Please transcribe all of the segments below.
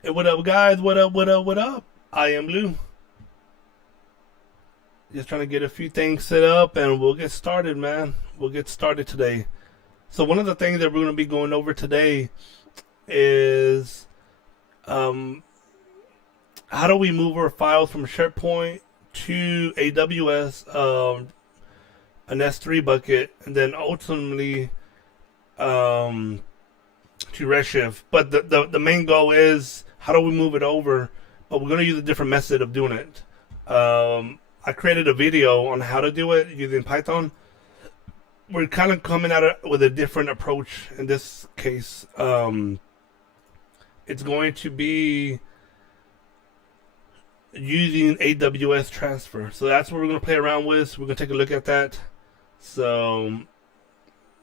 Hey, what up, guys? What up? What up? What up? I am Lou. Just trying to get a few things set up, and we'll get started, man. We'll get started today. So one of the things that we're going to be going over today is um, how do we move our files from SharePoint to AWS, an S3 bucket, and then ultimately um, to Redshift. But the main goal is how do we move it over? But we're going to use a different method of doing it. I created a video on how to do it using Python. We're kind of coming at it with a different approach in this case. It's going to be using AWS transfer. So that's what we're going to play around with. So we're going to take a look at that. So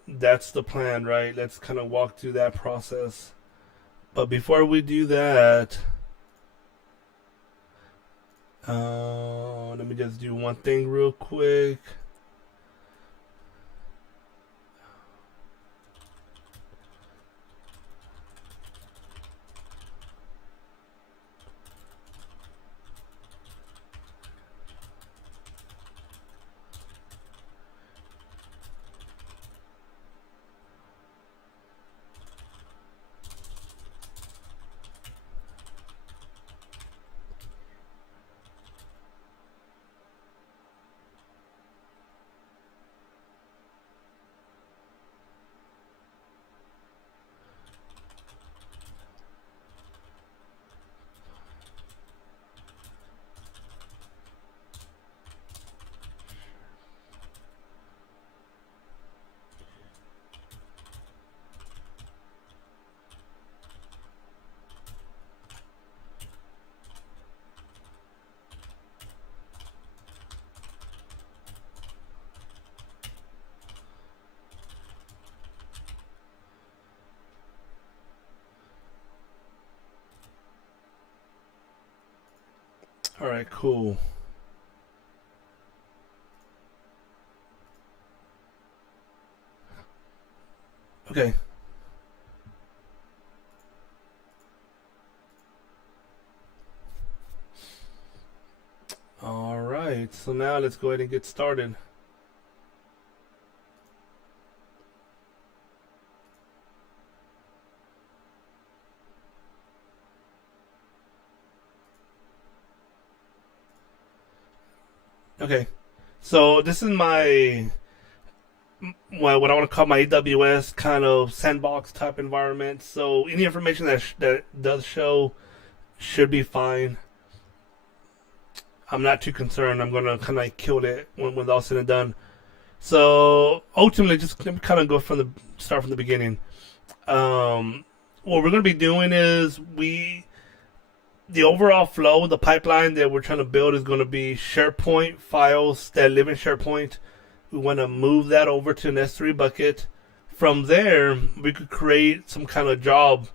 that's the plan, right? Let's kind of walk through that process. But before we do that, let me just do one thing real quick. All right, cool. Okay. All right. So now let's go ahead and get started. Okay. So this is my what I want to call my AWS kind of sandbox type environment. So any information that does show should be fine. I'm not too concerned. I'm gonna kind of like kill it when all said and done. So ultimately, just kind of go from the start from the beginning. What we're gonna be doing is the overall flow, the pipeline that we're trying to build is going to be SharePoint files that live in SharePoint. We want to move that over to an S3 bucket. From there, we could create some kind of job,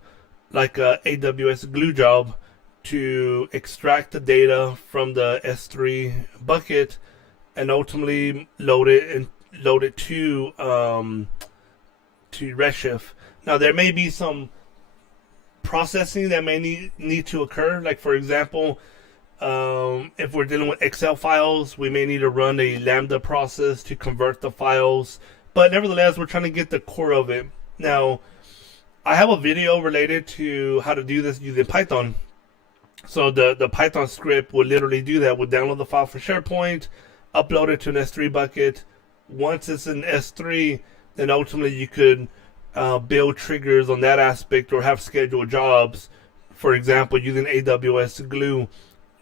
like a AWS glue job, to extract the data from the S3 bucket and ultimately load it to Redshift. Now there may be some processing that may need to occur. Like for example, if we're dealing with Excel files, we may need to run a Lambda process to convert the files. But nevertheless, we're trying to get the core of it. Now, I have a video related to how to do this using Python. So the Python script will literally do that. We'll download the file from SharePoint, upload it to an S3 bucket. Once it's in S3, then ultimately you could build triggers on that aspect or have scheduled jobs, for example, using AWS Glue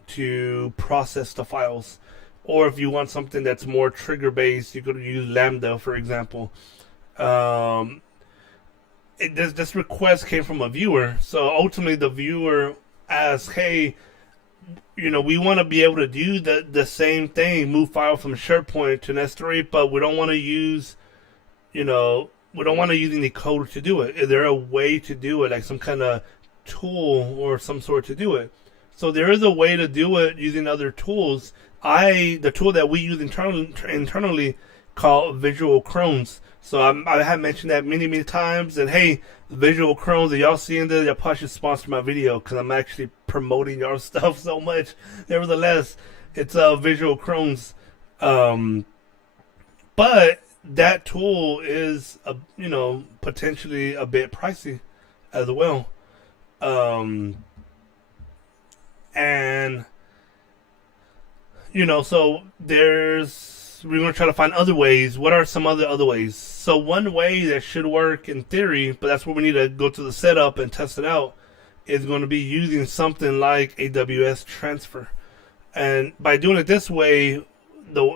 to process the files. Or if you want something that's more trigger based, you could use Lambda, for example. Um, this request came from a viewer, so ultimately the viewer asked, "Hey, we want to be able to do the same thing, move file from SharePoint to an S3, but we don't want to use, you know, we don't want to use any code to do it. Is there a way to do it, like some kind of tool or some sort to do it?" So there is a way to do it using other tools. The tool that we use internally called Visual Crones. So I have mentioned that many times. And hey, Visual Crones, if y'all seeing this, y'all probably should sponsor my video because I'm actually promoting y'all stuff so much. Nevertheless, it's Visual Crones. But that tool is potentially a bit pricey as well. And so we're going to try to find other ways. What are some other ways? So one way that should work in theory, but that's where we need to go to the setup and test it out, is going to be using something like AWS Transfer. And by doing it this way,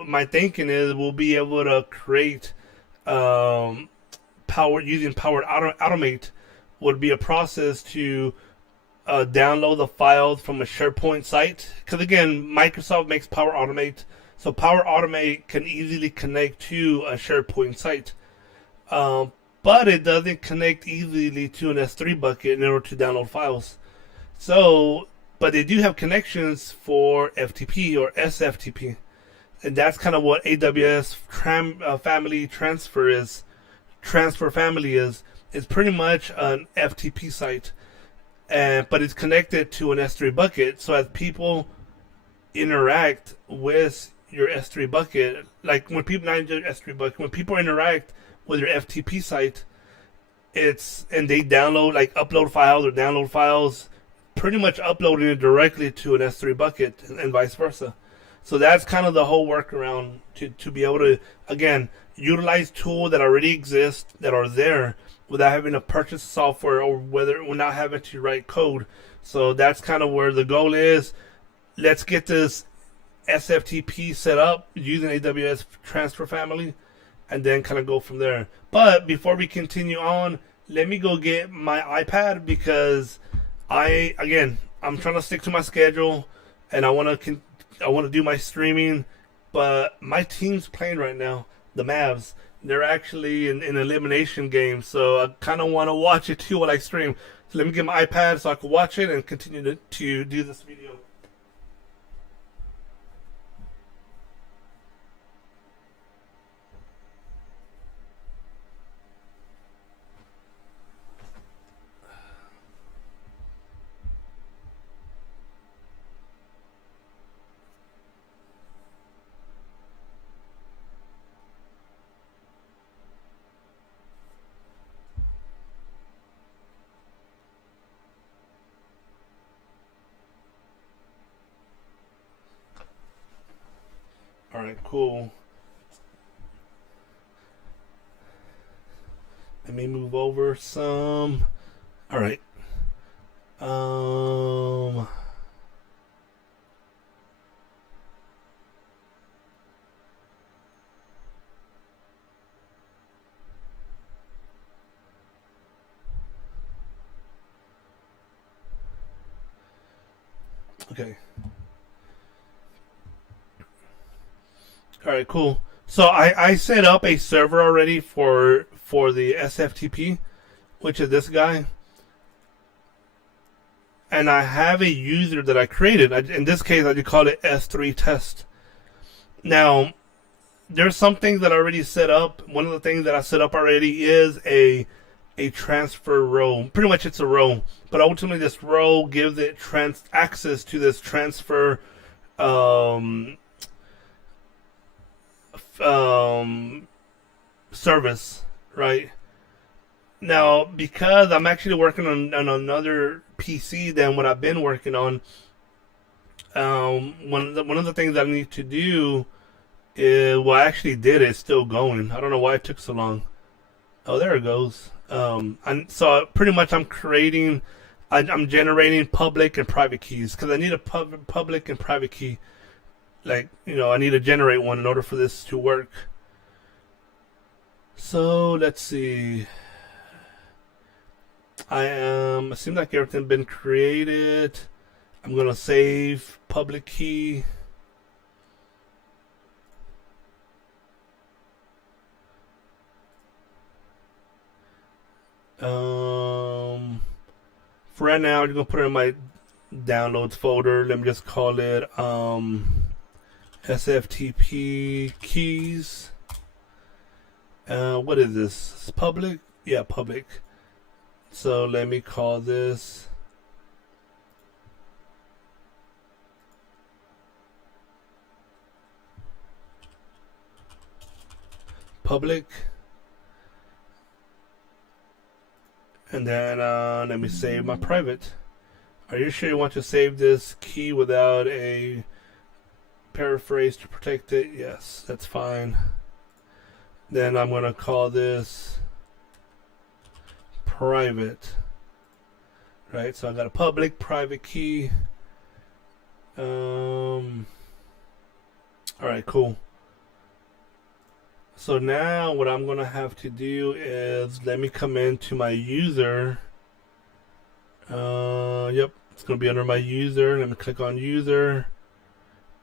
my thinking is we'll be able to create using Power Automate would be a process to download the files from a SharePoint site. Because again, Microsoft makes Power Automate, so Power Automate can easily connect to a SharePoint site. But it doesn't connect easily to an S3 bucket in order to download files. So, but they do have connections for FTP or SFTP. And that's kind of what AWS Family Transfer is. Transfer Family is pretty much an FTP site. But it's connected to an S3 bucket. So as people interact with your S3 bucket, like when people not your S3 bucket, when people interact with your FTP site, and they upload files or download files, pretty much uploading it directly to an S3 bucket and vice versa. So that's kind of the whole workaround to be able to, again, utilize tools that already exist, that are there, without having to purchase software or not having to write code. So that's kind of where the goal is. Let's get this SFTP set up using AWS Transfer Family, and then kind of go from there. But before we continue on, let me go get my iPad, because I'm trying to stick to my schedule, and I want to do my streaming. But my team's playing right now, the Mavs. They're actually in an elimination game, so I kind of want to watch it too while I stream. So let me get my iPad so I can watch it and continue to do this video. All right, cool. Let me move over some. All right. Okay. All right, cool. So I set up a server already for the SFTP, which is this guy. And I have a user that I created. In this case, I just call it S3 test. Now, there's some things that I already set up. One of the things that I set up already is a transfer row. Pretty much it's a row. But ultimately, this row gives it access to this transfer service, right? Now, because I'm actually working on another PC than what I've been working on, one of the things I need to do is, well, I actually did it. It's still going. I don't know why it took so long. Oh, there it goes. And so pretty much I'm generating public and private keys, because I need a public and private key. I need to generate one in order for this to work. So let's see. It seems like everything's been created. I'm gonna save public key. For right now, I'm gonna put it in my downloads folder. Let me just call it SFTP keys. What is this? It's public? Yeah, public. So let me call this public. And then let me save my private. Are you sure you want to save this key without a paraphrase to protect it? Yes, that's fine. Then I'm going to call this private. Right, so I got a public, private key. Alright, cool. So now what I'm going to have to do is let me come into my user. Yep, it's going to be under my user. Let me click on user.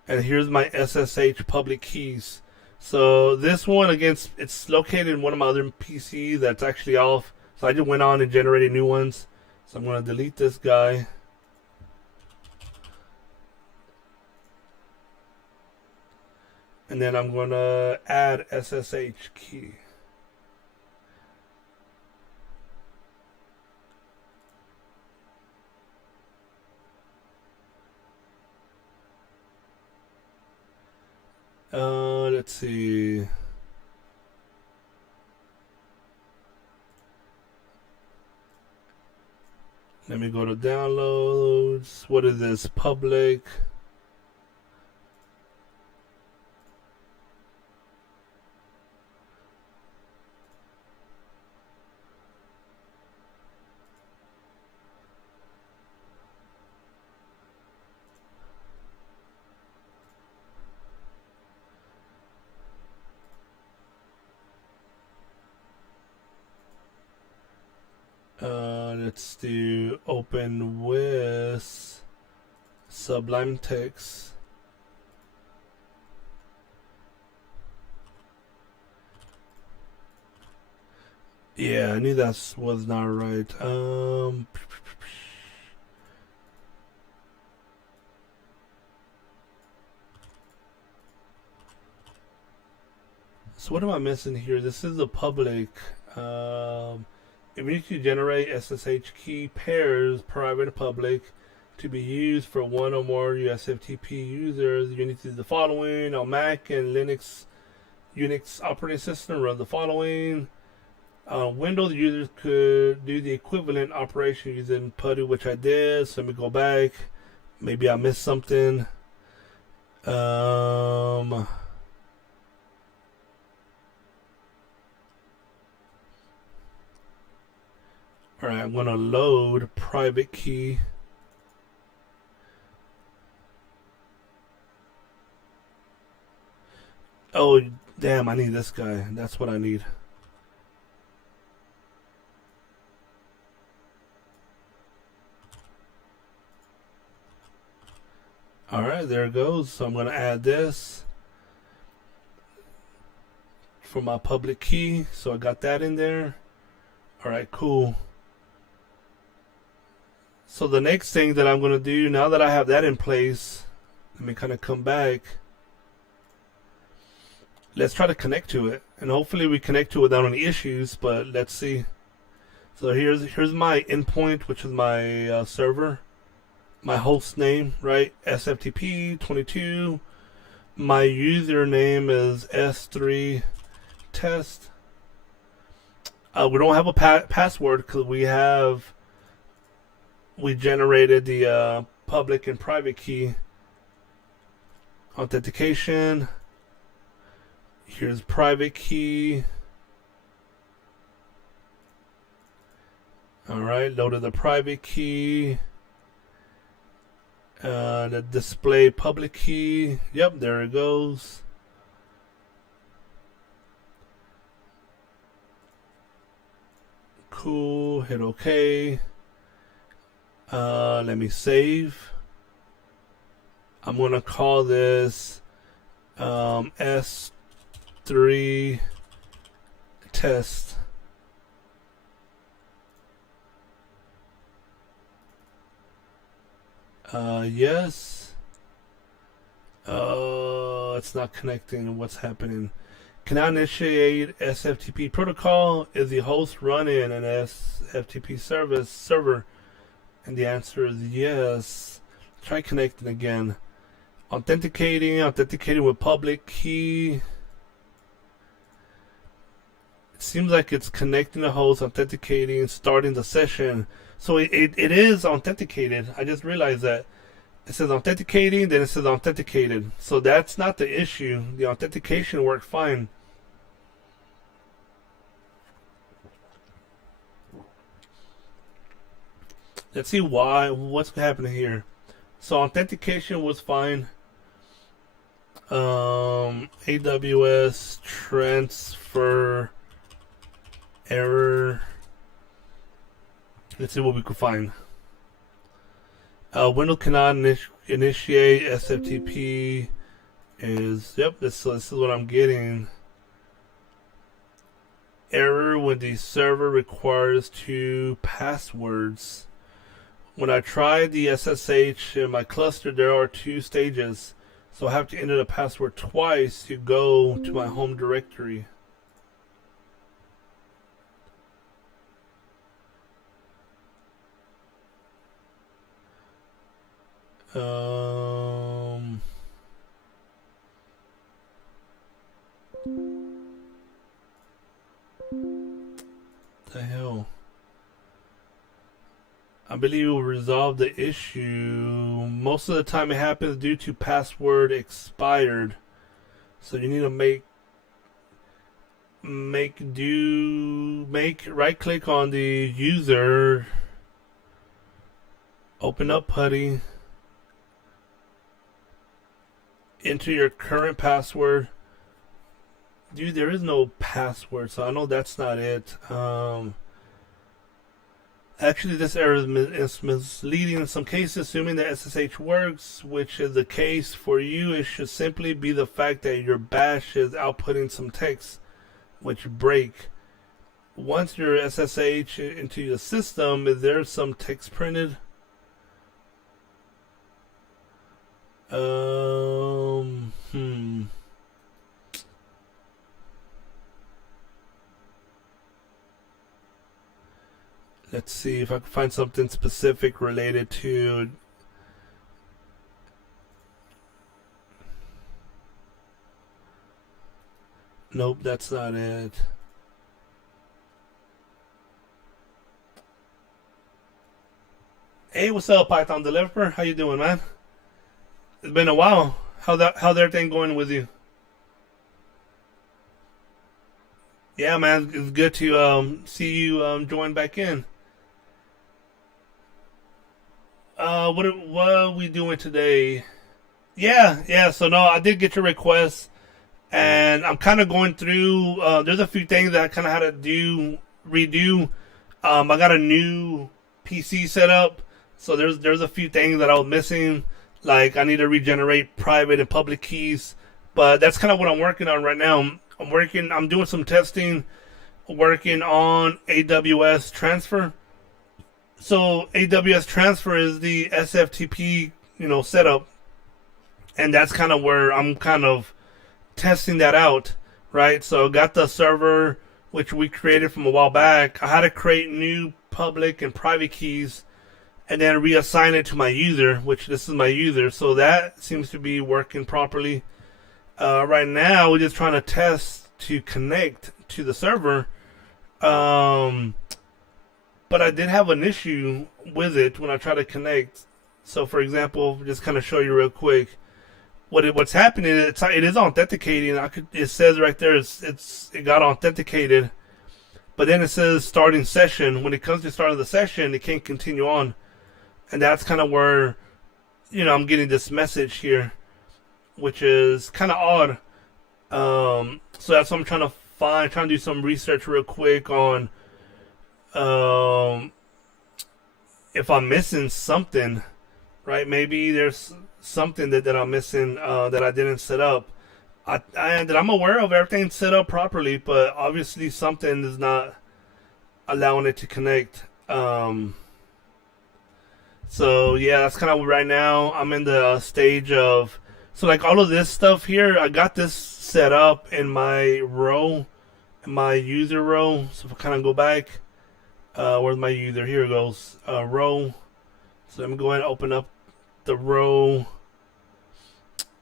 And here's my SSH public keys. So this one, again, it's located in one of my other PCs that's actually off. So I just went on and generated new ones. So I'm going to delete this guy. And then I'm going to add SSH key. Let's see. Let me go to downloads. What is this? Public. Let's do open with Sublime Text. Yeah, I knew that was not right. So what am I missing here? This is the public. If you need to generate SSH key pairs, private and public, to be used for one or more USFTP users, you need to do the following. On Mac and Linux, Unix operating system, run the following. Windows users could do the equivalent operation using PuTTY, which I did. So let me go back. Maybe I missed something. Alright, I'm going to load private key. Oh, damn, I need this guy. That's what I need. Alright, there it goes. So I'm going to add this for my public key. So I got that in there. Alright, cool. So the next thing that I'm going to do, now that I have that in place, let me kind of come back. Let's try to connect to it. And hopefully we connect to it without any issues, but let's see. So here's my endpoint, which is my server. My host name, right? SFTP22. My username is S3 test. We don't have a password because we generated the public and private key authentication. Here's private key. Alright, loaded the private key. The display public key. Yep, there it goes. Cool, hit OK. Let me save. I'm going to call this S3 test. Yes. It's not connecting. What's happening? cannot initiate SFTP protocol. Is the host running an SFTP server? And the answer is yes. Try connecting again. Authenticating with public key. It seems like it's connecting the host, authenticating, starting the session. So it is authenticated. I just realized that. It says authenticating, then it says authenticated. So that's not the issue. The authentication worked fine. Let's see what's happening here. So authentication was fine. AWS transfer error. Let's see what we could find. Windows cannot initiate SFTP. This is what I'm getting. Error when the server requires 2 passwords. When I tried the SSH in my cluster, there are 2 stages. So I have to enter the password twice to go to my home directory. The hell? I believe it will resolve the issue. Most of the time it happens due to password expired. So you need to make right click on the user, open up PuTTY, enter your current password. Dude, there is no password, so I know that's not it. Actually, this error is misleading in some cases, assuming that SSH works, which is the case for you. It should simply be the fact that your bash is outputting some text, which break. Once your SSH into your system, is there some text printed? Let's see if I can find something specific related to. Nope, that's not it. Hey, what's up, Python Developer? How you doing, man? It's been a while. How's everything going with you? Yeah, man, it's good to see you join back in. What are we doing today? Yeah. So no, I did get your request, and I'm kind of going through. There's a few things that I kind of had to redo. I got a new PC set up, so there's a few things that I was missing. Like I need to regenerate private and public keys, but that's kind of what I'm working on right now. I'm doing some testing, working on AWS transfer. So AWS transfer is the SFTP, setup, and that's kind of where I'm kind of testing that out, right? So got the server which we created from a while back. I had to create new public and private keys, and then reassign it to my user, which this is my user. So that seems to be working properly. Right now, we're just trying to test to connect to the server. But I did have an issue with it when I tried to connect. So, for example, just kind of show you real quick. What's happening? It is authenticating. It says right there it got authenticated, but then it says starting session. When it comes to starting the session, it can't continue on, and that's kind of where I'm getting this message here, which is kind of odd. So that's what I'm trying to do some research real quick on. If I'm missing something, right? Maybe there's something that I'm missing that I didn't set up. That I'm aware of everything set up properly, but obviously something is not allowing it to connect. So yeah, that's kind of right now. I'm in the stage of, so like all of this stuff here, I got this set up in my row, in my user row. So if I kind of go back, where's my user? Here it goes, row. So let me go ahead and open up the row.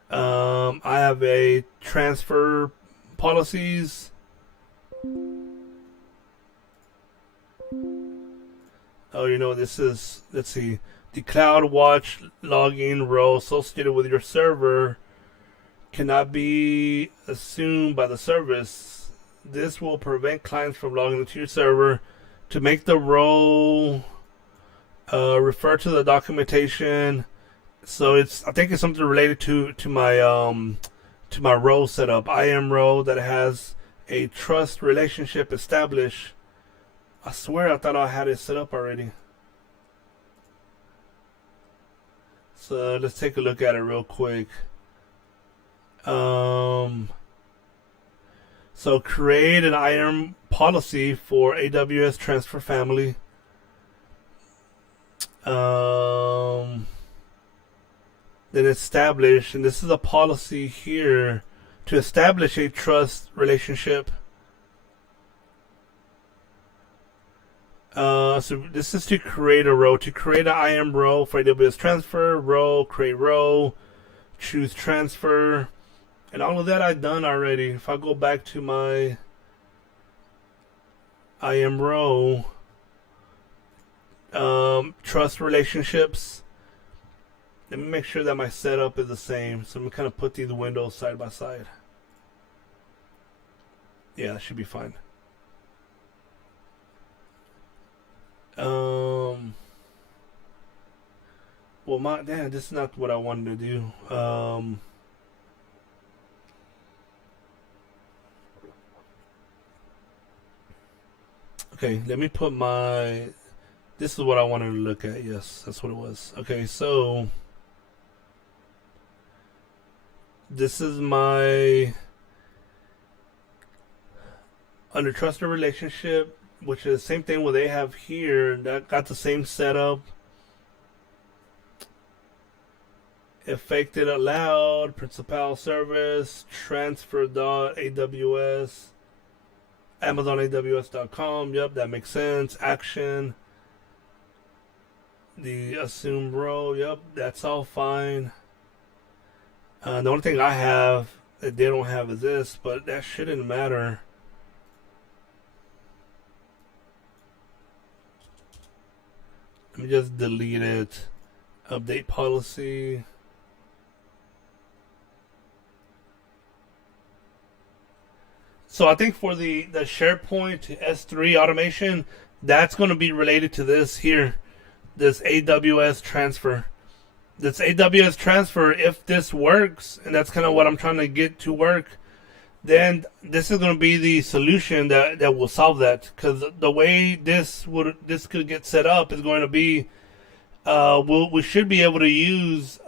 I have a transfer policies. Oh, you know, this is, let's see, the CloudWatch login row associated with your server cannot be assumed by the service. This will prevent clients from logging into your server. To make the row refer to the documentation. So it's, I think it's something related to my row setup. I am row that has a trust relationship established. I swear I thought I had it set up already. So let's take a look at it real quick. So create an IAM policy for AWS Transfer Family. Then establish, and this is a policy here to establish a trust relationship. So this is to create a row. To create an IAM row for AWS Transfer, row, create row, choose transfer, and all of that I've done already. If I go back to my IAM row, trust relationships. Let me make sure that my setup is the same. So I'm gonna kind of put these windows side by side. Yeah, that should be fine. Well, this is not what I wanted to do. Okay, let me put my, this is what I wanted to look at. Yes, that's what it was. Okay, so this is my under trusted relationship, which is the same thing what they have here. That got the same setup. Affected allowed, principal service, transfer.aws, amazonaws.com. Yep, that makes sense. Action, the assume row. Yep, that's all fine. The only thing I have that they don't have is this, but that shouldn't matter. Let me just delete it. Update policy. So I think for the SharePoint S3 automation, that's going to be related to this here, this AWS transfer. This AWS transfer, if this works, and that's kind of what I'm trying to get to work, then this is going to be the solution that will solve that. Because the way this could get set up is going to be, we should be able to use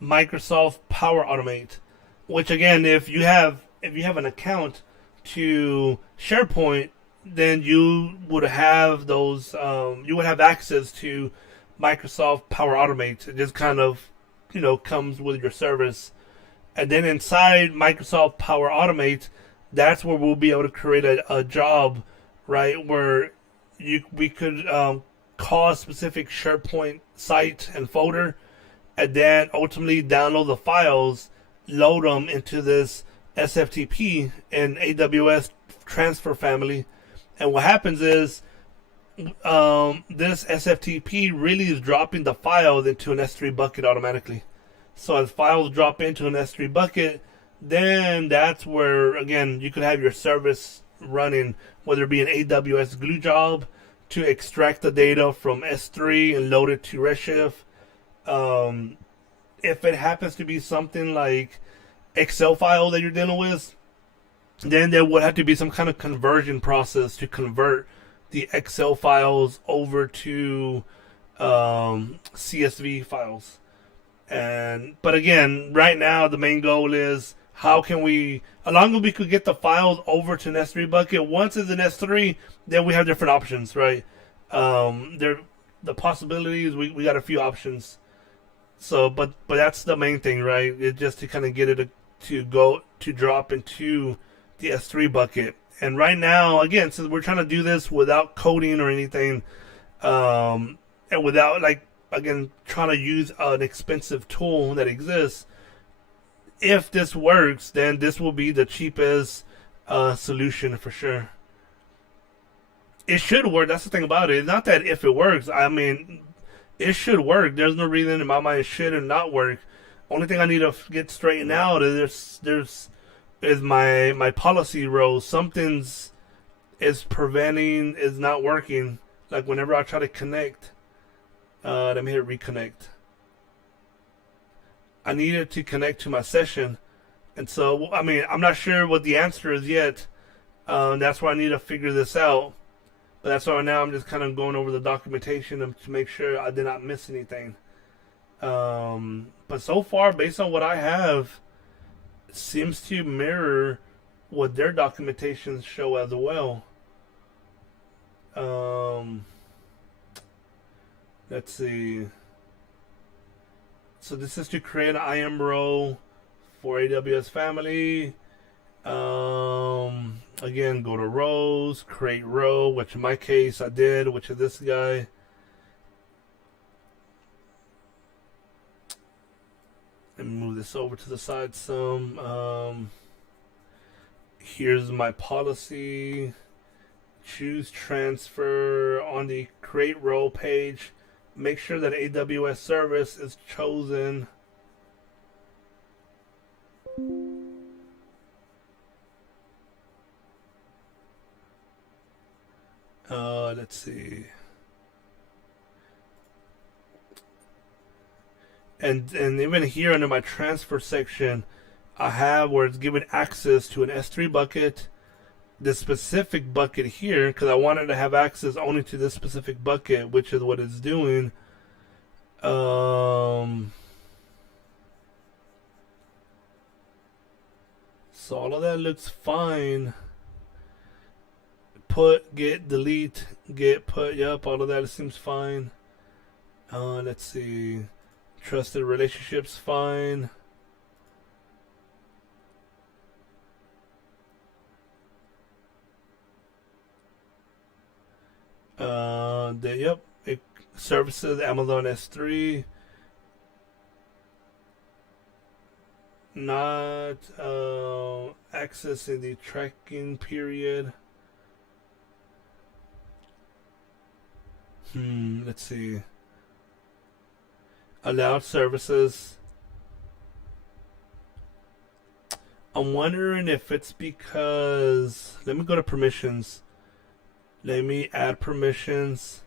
Microsoft Power Automate, which again, if you have an account to SharePoint, then you would have those. You would have access to Microsoft Power Automate. It just kind of, comes with your service, and then inside Microsoft Power Automate, that's where we'll be able to create a job, right? Where we could call a specific SharePoint site and folder, and then ultimately download the files, load them into this SFTP and AWS transfer family. And what happens is this SFTP really is dropping the files into an S3 bucket automatically. So as files drop into an S3 bucket, then that's where, again, you could have your service running, whether it be an AWS glue job to extract the data from S3 and load it to Redshift. If it happens to be something like Excel file that you're dealing with, then there would have to be some kind of conversion process to convert the Excel files over to CSV files. But again, right now the main goal is how can we, as long as we could get the files over to an S3 bucket. Once it's an S3, then we have different options, right? The possibilities, we got a few options. So, but that's the main thing, right? It's just to kind of get it to drop into the S3 bucket. And right now, again, since we're trying to do this without coding or anything, and without again trying to use an expensive tool that exists, if this works, then this will be the cheapest solution for sure. It should work. That's the thing about it. It's not that if it works. I mean, it should work. There's no reason in my mind it should and not work. Only thing I need to get straightened out is my policy row. Something's is preventing, is not working. Like whenever I try to connect, let me hit reconnect. I needed to connect to my session, and so I mean I'm not sure what the answer is yet. That's why I need to figure this out. But that's why now I'm just kind of going over the documentation to make sure I did not miss anything. But so far, based on what I have, it seems to mirror what their documentations show as well. Let's see. So this is to create an IAM role for AWS Family. Again, go to rows, create row, which in my case I did, which is this guy. And move this over to the side some. Here's my policy. Choose transfer on the create role page. Make sure that AWS service is chosen. Let's see. And even here under my transfer section, I have where it's given access to an S3 bucket, this specific bucket here, because I wanted to have access only to this specific bucket, which is what it's doing. So all of that looks fine. Put, get, delete, get, put, yep, all of that seems fine. Let's see. Trusted relationships, fine. Yep, services, Amazon S3. Not access in the tracking period. Let's see. Allowed services. I'm wondering if it's because, let me go to permissions. Let me add permissions.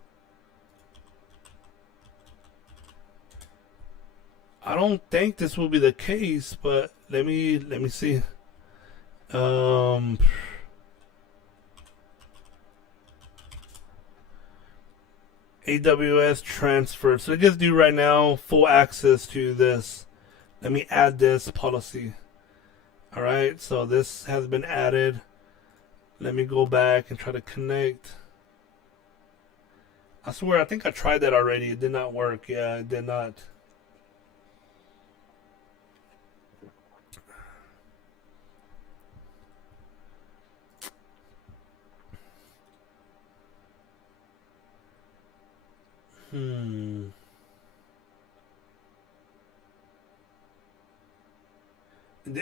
I don't think this will be the case, but let me see. AWS transfer. So let's just do right now full access to this. Let me add this policy. All right, so this has been added. Let me go back and try to connect. I swear, I think I tried that already. It did not work. Yeah, it did not.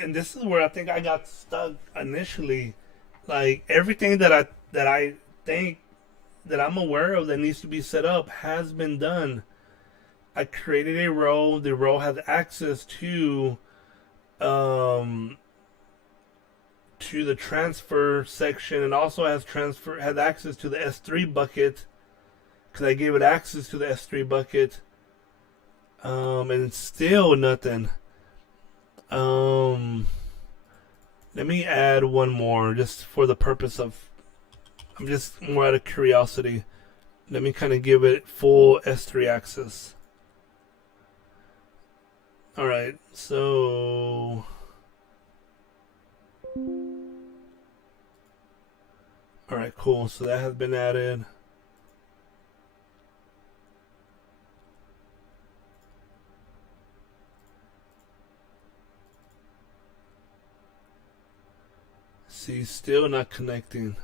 And this is where I think I got stuck initially. Like everything that I think that I'm aware of that needs to be set up has been done. I created a role. The role has access to the transfer section, and also has access to the S3 bucket, because I gave it access to the S3 bucket. And still nothing. Let me add one more just for the purpose of, I'm just more out of curiosity. Let me kind of give it full S3 access. Alright, so alright, cool. So that has been added. See, still not connecting.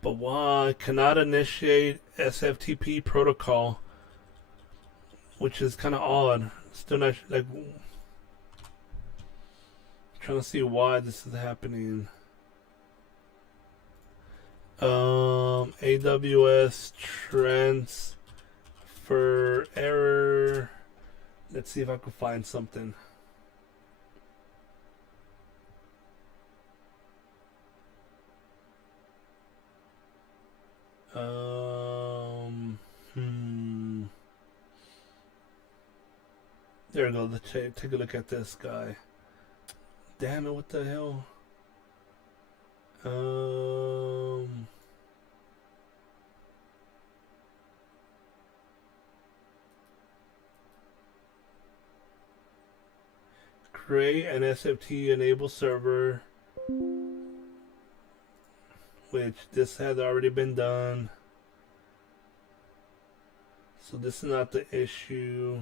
But why? Cannot initiate SFTP protocol, which is kind of odd. Still not like. Trying to see why this is happening. AWS transfer error. Let's see if I can find something. There we go. Let's take a look at this guy. Damn it! What the hell? Create an SFT enable server, which this has already been done. So this is not the issue.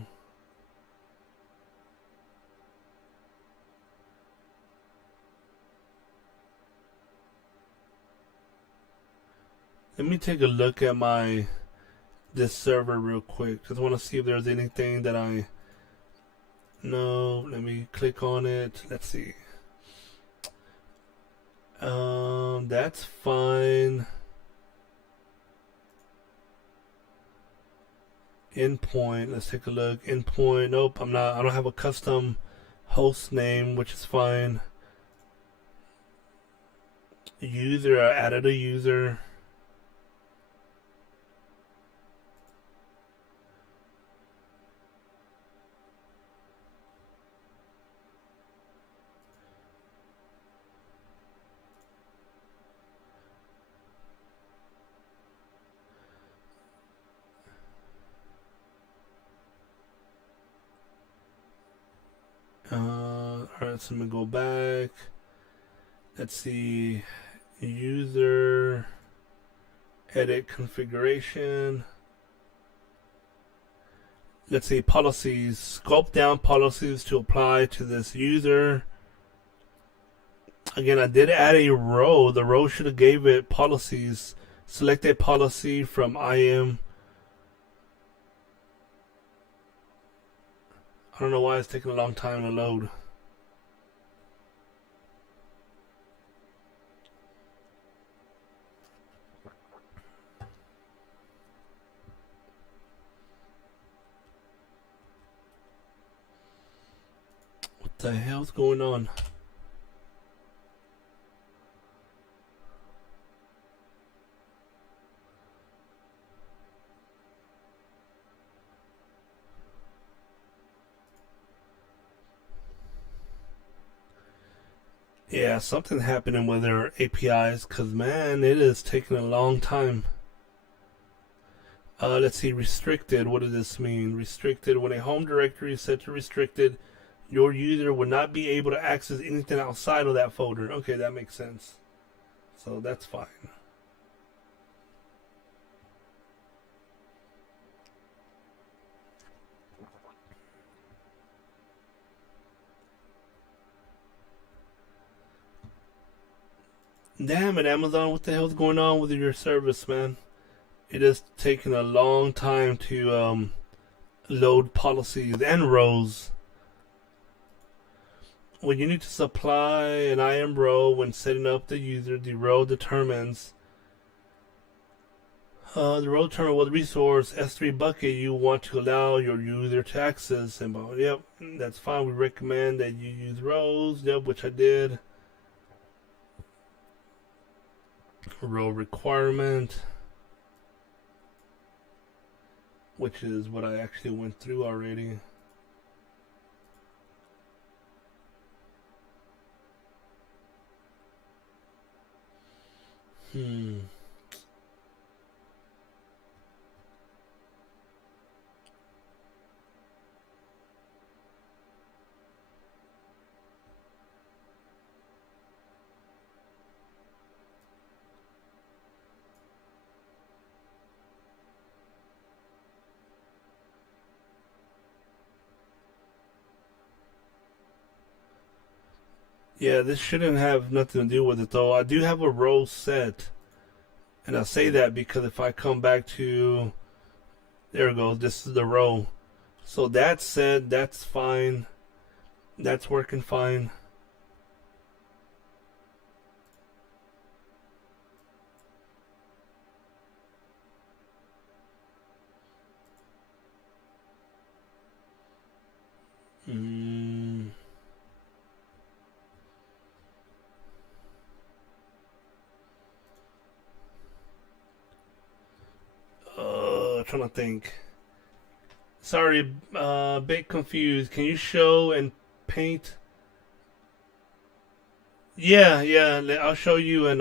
Let me take a look at this server real quick. Just want to see if there's anything that I know. Let me click on it. Let's see. That's fine. Endpoint. Let's take a look. Endpoint. Nope, I'm not. I don't have a custom host name, which is fine. User. I added a user. Alright, so I'm gonna go back. Let's see. User. Edit configuration. Let's see. Policies. Scope down policies to apply to this user. Again, I did add a row. The row should have gave it policies. Select a policy from IAM. I don't know why it's taking a long time to load. What the hell's going on? Yeah, something happening with their APIs, because man, it is taking a long time. Let's see, restricted. What does this mean? Restricted. When a home directory is set to restricted, your user would not be able to access anything outside of that folder. Okay, that makes sense. So that's fine. Damn it, Amazon, what the hell's going on with your service, man? It is taking a long time to load policies and rows. When you need to supply an IAM row when setting up the user, the row determines the row determines what resource S3 bucket you want to allow your user to access. And yep, that's fine. We recommend that you use rows. Yep, which I did. Row requirement, which is what I actually went through already. Yeah, this shouldn't have nothing to do with it though. I do have a row set, and I say that because if I come back to, there we go, this is the row. So that said, that's fine. That's working fine. Mm. Trying to think. Sorry, a bit confused. Can you show and paint? Yeah, yeah. I'll show you and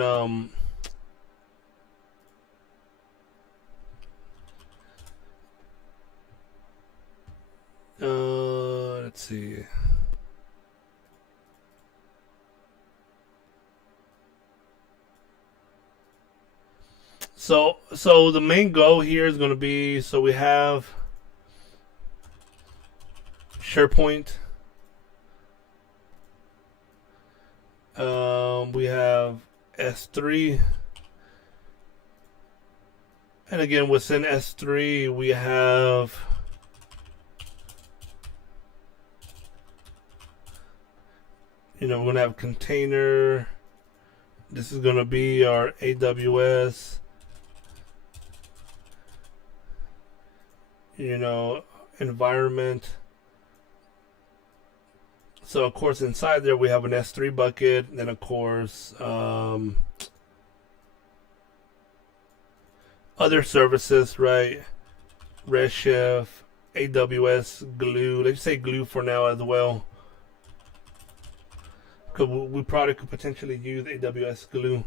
let's see. So the main goal here is going to be, so we have SharePoint. We have S3. And again, within S3, we have we're going to have container. This is going to be our AWS, environment. So of course inside there we have an S3 bucket, and then of course other services, right? Redshift, AWS, Glue. Let's say Glue for now as well, because we probably could potentially use AWS Glue.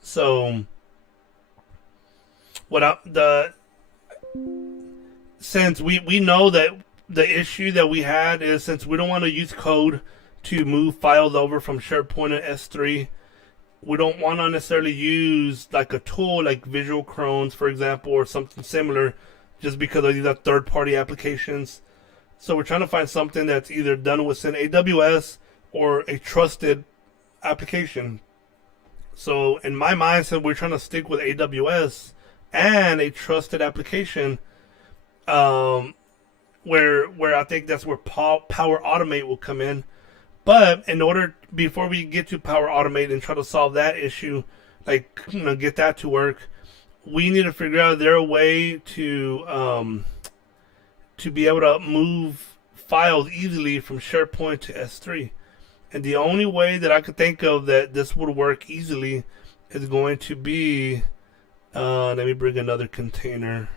So since we know that the issue that we had is, since we don't want to use code to move files over from SharePoint and S3, we don't want to necessarily use like a tool like Visual Crones, for example, or something similar, just because of these are third-party applications. So we're trying to find something that's either done within AWS or a trusted application. So in my mindset, we're trying to stick with AWS and a trusted application, where I think that's where Power Automate will come in. But in order, before we get to Power Automate and try to solve that issue, get that to work, we need to figure out their way to be able to move files easily from SharePoint to S3. And the only way that I could think of that this would work easily is going to be, let me bring another container.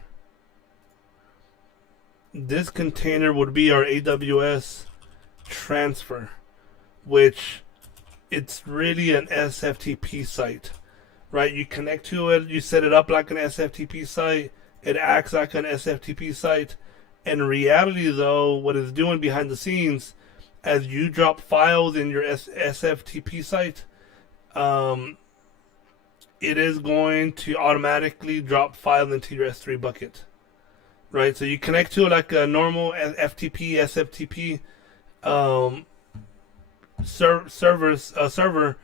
This container would be our AWS transfer, which it's really an SFTP site, right? You connect to it, you set it up like an SFTP site, it acts like an SFTP site. In reality, though, what it's doing behind the scenes, as you drop files in your SFTP site, it is going to automatically drop files into your S3 bucket, right? So you connect to it like a normal FTP, SFTP server,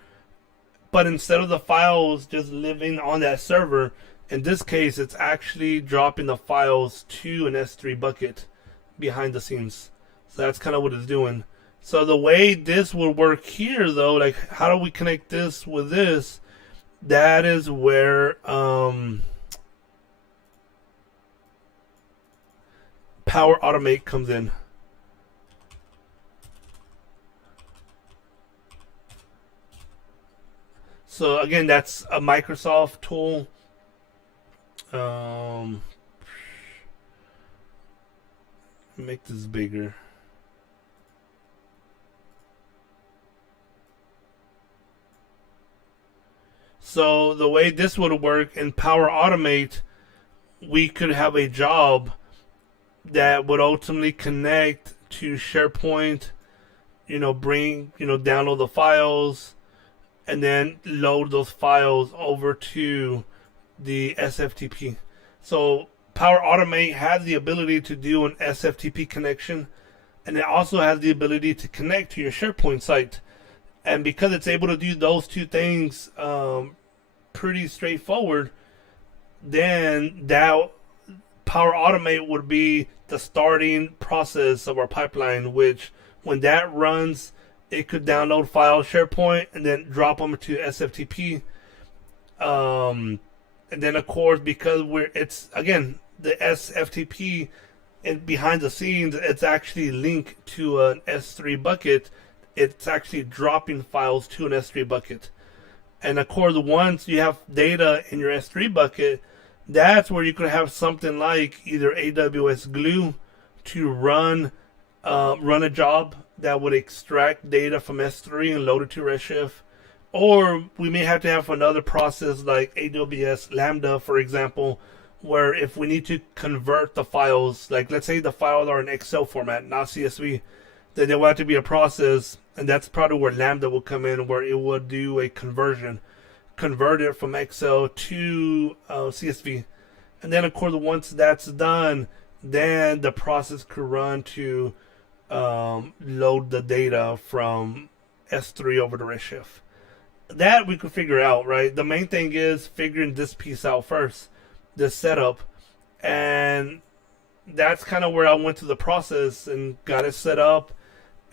but instead of the files just living on that server, in this case, it's actually dropping the files to an S3 bucket behind the scenes. So that's kind of what it's doing. So the way this would work here, though, like how do we connect this with this? That is where Power Automate comes in. So again, that's a Microsoft tool. Make this bigger. So the way this would work in Power Automate, we could have a job that would ultimately connect to SharePoint, download the files, and then load those files over to the SFTP. So Power Automate has the ability to do an SFTP connection, and it also has the ability to connect to your SharePoint site. And because it's able to do those two things pretty straightforward, then that Power Automate would be the starting process of our pipeline, which when that runs, it could download files, SharePoint, and then drop them to SFTP. And then of course, because it's again the SFTP, and behind the scenes, it's actually linked to an S3 bucket. It's actually dropping files to an S3 bucket. And of course, once you have data in your S3 bucket, that's where you could have something like either AWS Glue to run a job that would extract data from S3 and load it to Redshift. Or we may have to have another process like AWS Lambda, for example, where if we need to convert the files, like let's say the files are in Excel format, not CSV, then there will have to be a process, and that's probably where Lambda will come in, where it will do a conversion, convert it from Excel to CSV. And then, of course, once that's done, then the process could run to load the data from S3 over to Redshift. That we could figure out, right? The main thing is figuring this piece out first, this setup. And that's kind of where I went through the process and got it set up.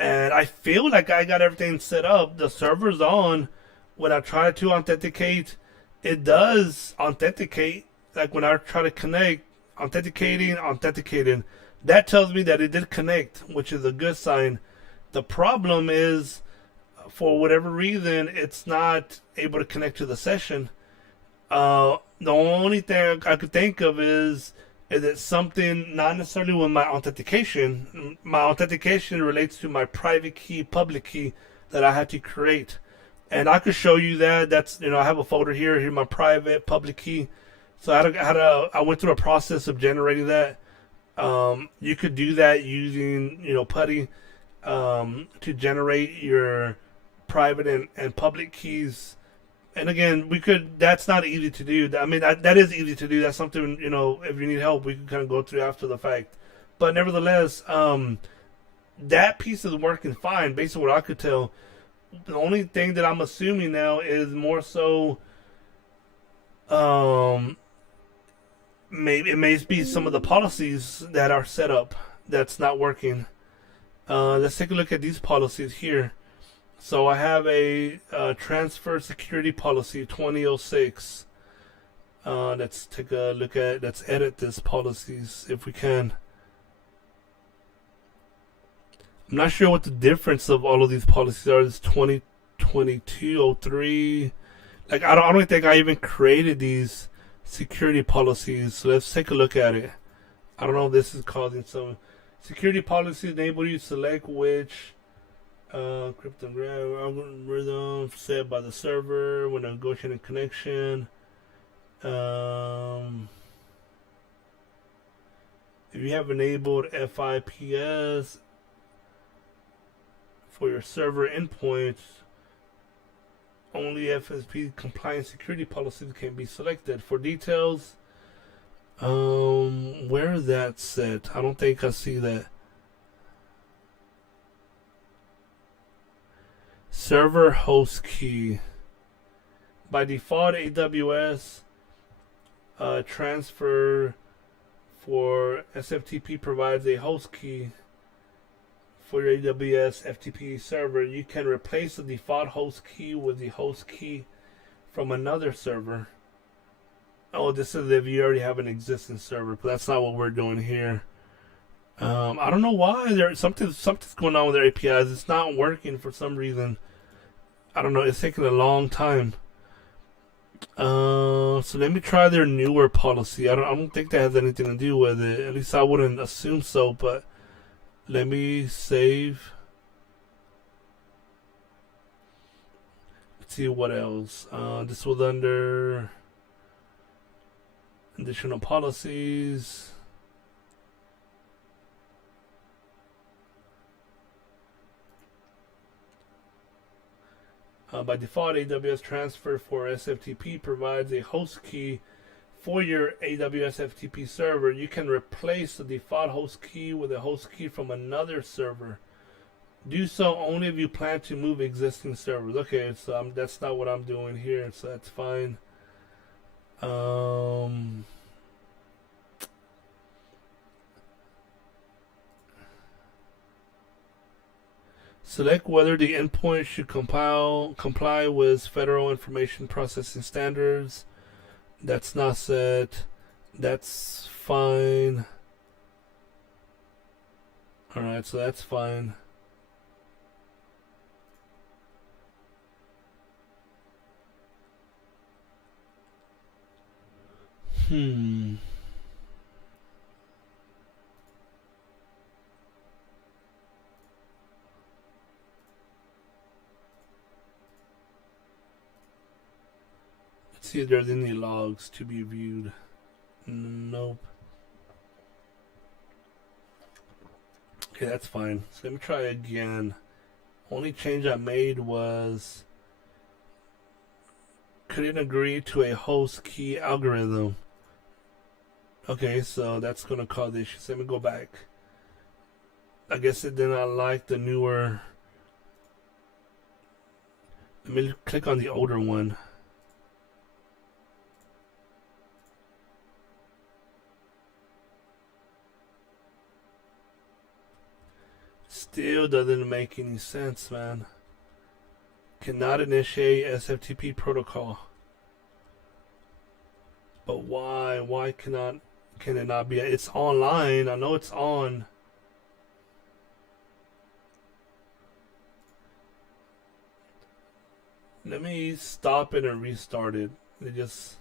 And I feel like I got everything set up. The server's on. When I try to authenticate, it does authenticate. Like when I try to connect, authenticating. That tells me that it did connect, which is a good sign. The problem is, for whatever reason, it's not able to connect to the session. The only thing I could think of is it something not necessarily with my authentication. My authentication relates to my private key, public key that I had to create. And I could show you that. That's, I have a folder here. Here's my private, public key. So I went through a process of generating that. You could do that using, PuTTY to generate your private and public keys. And again, that's not easy to do. I mean, that is easy to do. That's something, if you need help, we can kind of go through after the fact. But nevertheless, that piece is working fine, based on what I could tell. The only thing that I'm assuming now is more so, maybe it may be some of the policies that are set up that's not working. Let's take a look at these policies here. So I have a transfer security policy 2006. Let's take a look at. Let's edit this policies if we can. I'm not sure what the difference of all of these policies are. It's 2022-03. Like I don't think I even created these security policies. So let's take a look at it. I don't know if this is causing some security policies. Enable you to select which cryptographic algorithm set by the server when negotiating connection. If you have enabled FIPS for your server endpoints, only FSP compliant security policies can be selected. For details, where is that set? I don't think I see that. Server host key. By default, AWS transfer for SFTP provides a host key for your AWS FTP server. You can replace the default host key with the host key from another server. Oh, this is if you already have an existing server, but that's not what we're doing here. I don't know why. Something's going on with their APIs. It's not working for some reason. I don't know. It's taking a long time. So let me try their newer policy. I don't think that has anything to do with it. At least I wouldn't assume so. But let me save. Let's see what else. This was under additional policies. By default, AWS Transfer for SFTP provides a host key for your AWS FTP server. You can replace the default host key with a host key from another server. Do so only if you plan to move existing servers. Okay, so that's not what I'm doing here, so that's fine. Um, Select whether the endpoint should comply with federal information processing standards. That's not set. That's fine. Alright, so that's fine. Let's see if there's any logs to be viewed. Nope. Okay, that's fine. So let me try again. Only change I made was couldn't agree to a host key algorithm. Okay, so that's gonna cause issues. Let me go back. I guess it did not like the newer. Let me click on the older one. Still doesn't make any sense, man. Cannot initiate SFTP protocol. But why? Why can it not be? It's online. I know it's on. Let me stop it and restart it. It just.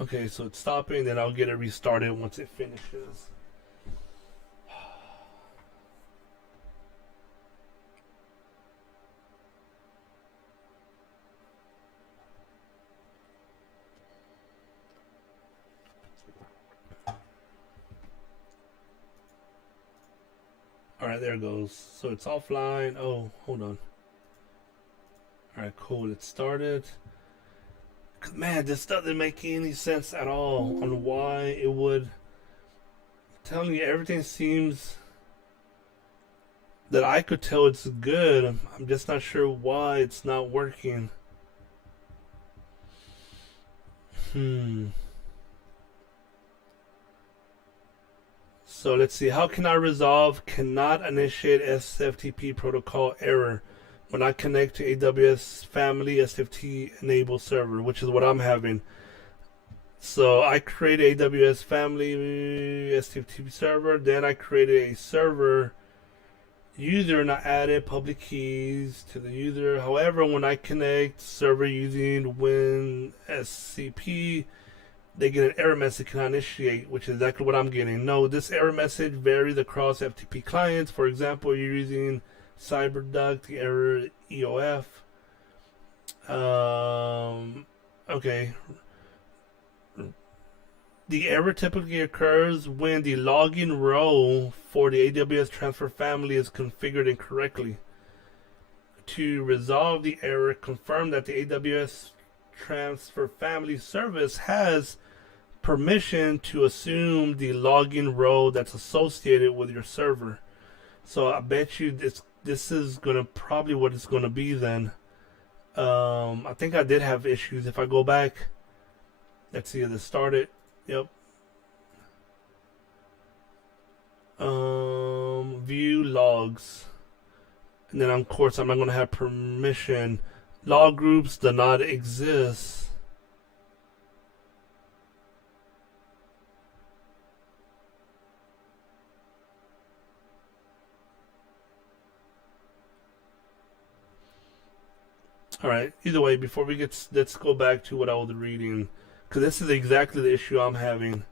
Okay, so it's stopping, then I'll get it restarted once it finishes. Alright, there it goes. So it's offline. Oh, hold on. Alright, cool. It started. Man, this doesn't make any sense at all on why it would. I'm telling you, everything seems that I could tell it's good. I'm just not sure why it's not working. So let's see. How can I resolve cannot initiate SFTP protocol error when I connect to AWS Family SFTP enabled server, which is what I'm having. So I created AWS Family SFTP server, then I created a server user and I added public keys to the user. However, when I connect server using WinSCP, they get an error message cannot initiate, which is exactly what I'm getting. No, this error message varies across FTP clients. For example, you're using CyberDuck, the error EOF. Okay. The error typically occurs when the login row for the AWS transfer family is configured incorrectly. To resolve the error, confirm that the AWS transfer family service has permission to assume the login row that's associated with your server. So I bet you this is gonna probably what it's gonna be then. I think I did have issues. If I go back, let's see if this started. Yep. View logs, and then of course I'm not gonna have permission. Log groups do not exist. Alright, either way, before we get, let's go back to what I was reading, because this is exactly the issue I'm having.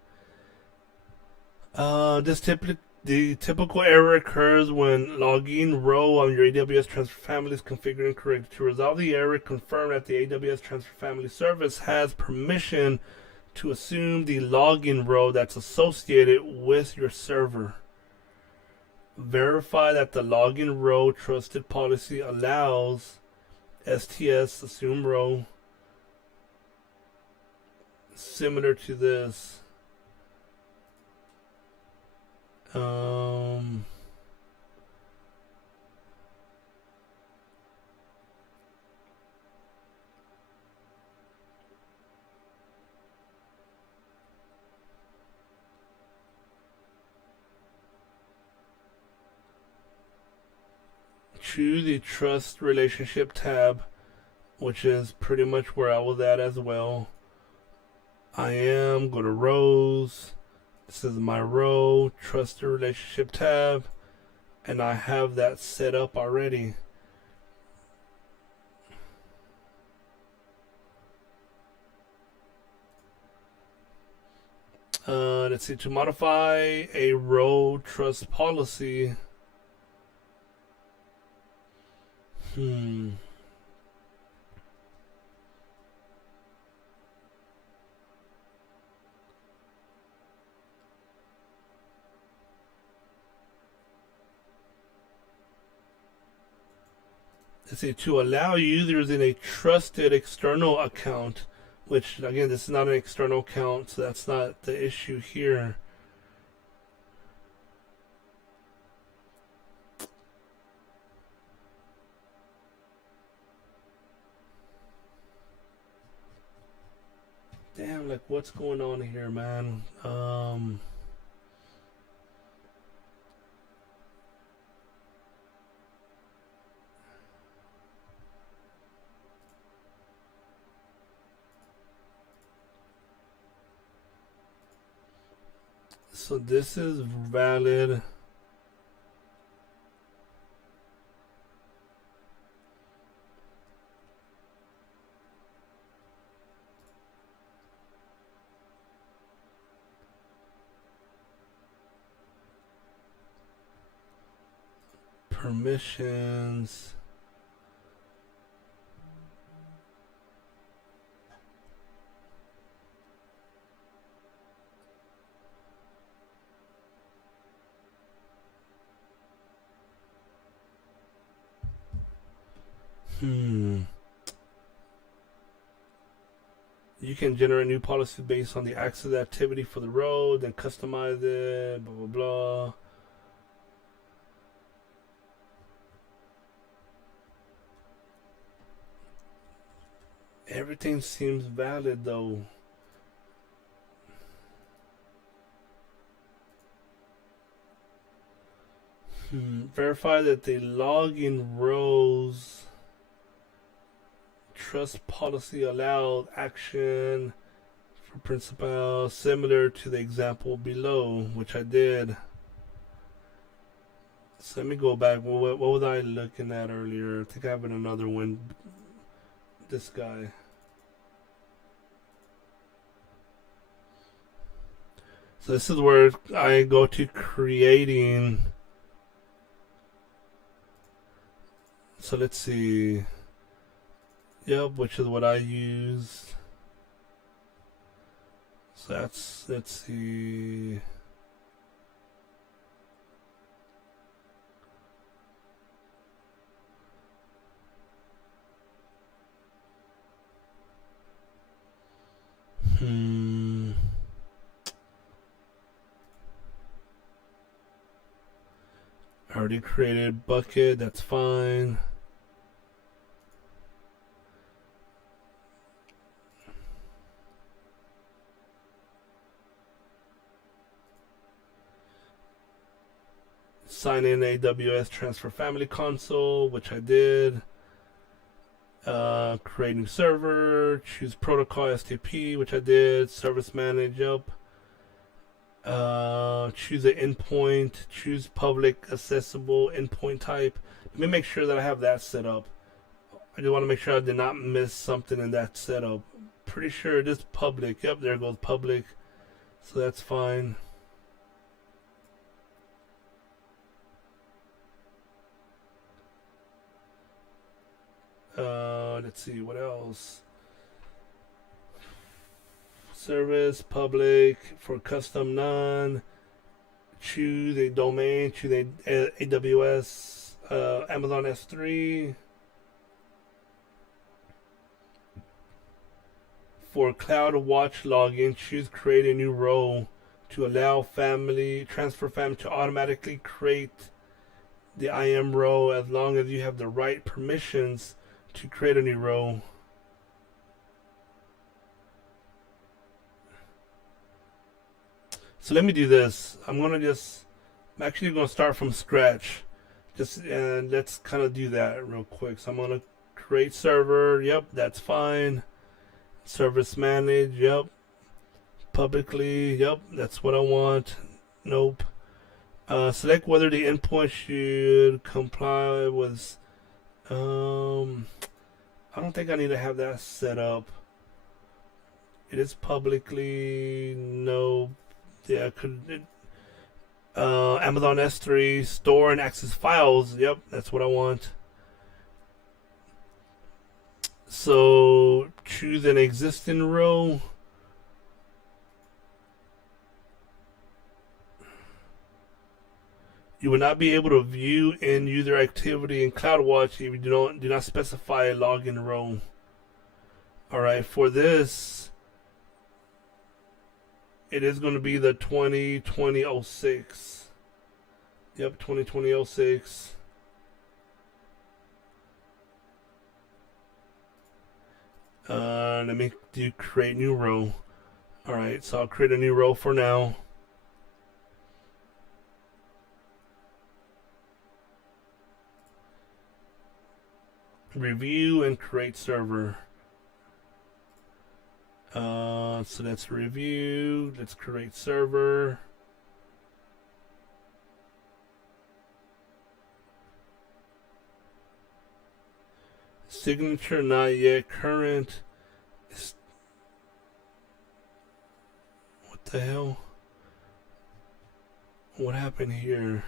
The typical error occurs when login row on your AWS transfer family is configured incorrectly. To resolve the error, confirm that the AWS transfer family service has permission to assume the login row that's associated with your server. Verify that the login row trusted policy allows STS assume row similar to this. Um, choose the trust relationship tab, which is pretty much where I was at as well. Go to rows. This is my row, trust the relationship tab, and I have that set up already. Let's see, to modify a row trust policy. Let's see, to allow users in a trusted external account, which again, this is not an external account, so that's not the issue here. Damn, like what's going on here, man? So this is valid. Permissions. You can generate new policies based on the access activity for the road, then customize it, blah, blah, blah. Everything seems valid though. Verify that the login rows trust policy allowed action for principal similar to the example below, which I did. So let me go back. What was I looking at earlier? I think I have another one. This guy. So this is where I go to creating. So let's see. Yep, which is what I use. So let's see. I already created bucket, that's fine. Sign in AWS Transfer Family Console, which I did. Create new server, choose protocol STP, which I did. Service manage up. Choose an endpoint, choose public accessible endpoint type. Let me make sure that I have that set up. I just want to make sure I did not miss something in that setup. Pretty sure it is public. Yep, there goes public. So that's fine. Let's see, what else? Service, public, for custom none. Choose a domain, choose a AWS, Amazon S3. For CloudWatch login, choose create a new role to allow transfer family to automatically create the IM role as long as you have the right permissions to create a new role. So let me do this. I'm actually gonna start from scratch. And let's kind of do that real quick. So I'm gonna create server. Yep, that's fine. Service manage. Yep. Publicly. Yep, that's what I want. Nope. Select whether the endpoint should comply with. I don't think I need to have that set up. It is publicly. No. Yeah, Amazon S3 store and access files. Yep, that's what I want. So choose an existing row. You will not be able to view end user activity in CloudWatch if you do not specify a login row. All right, for this, it is going to be the 2020-06. Yep, 2020-06. Let me do create new row. All right, so I'll create a new row for now. Review and create server. So that's review. Let's create server. Signature not yet current. What the hell? What happened here?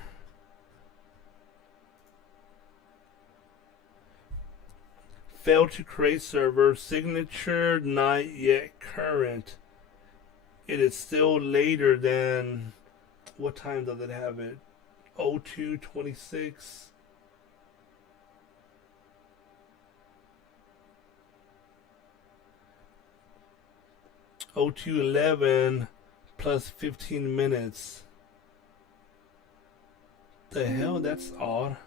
Failed to create server. Signature not yet current. It is still later than. What time does it have it? 02:26. Oh, 02:11 plus 15 minutes. The hell? That's odd.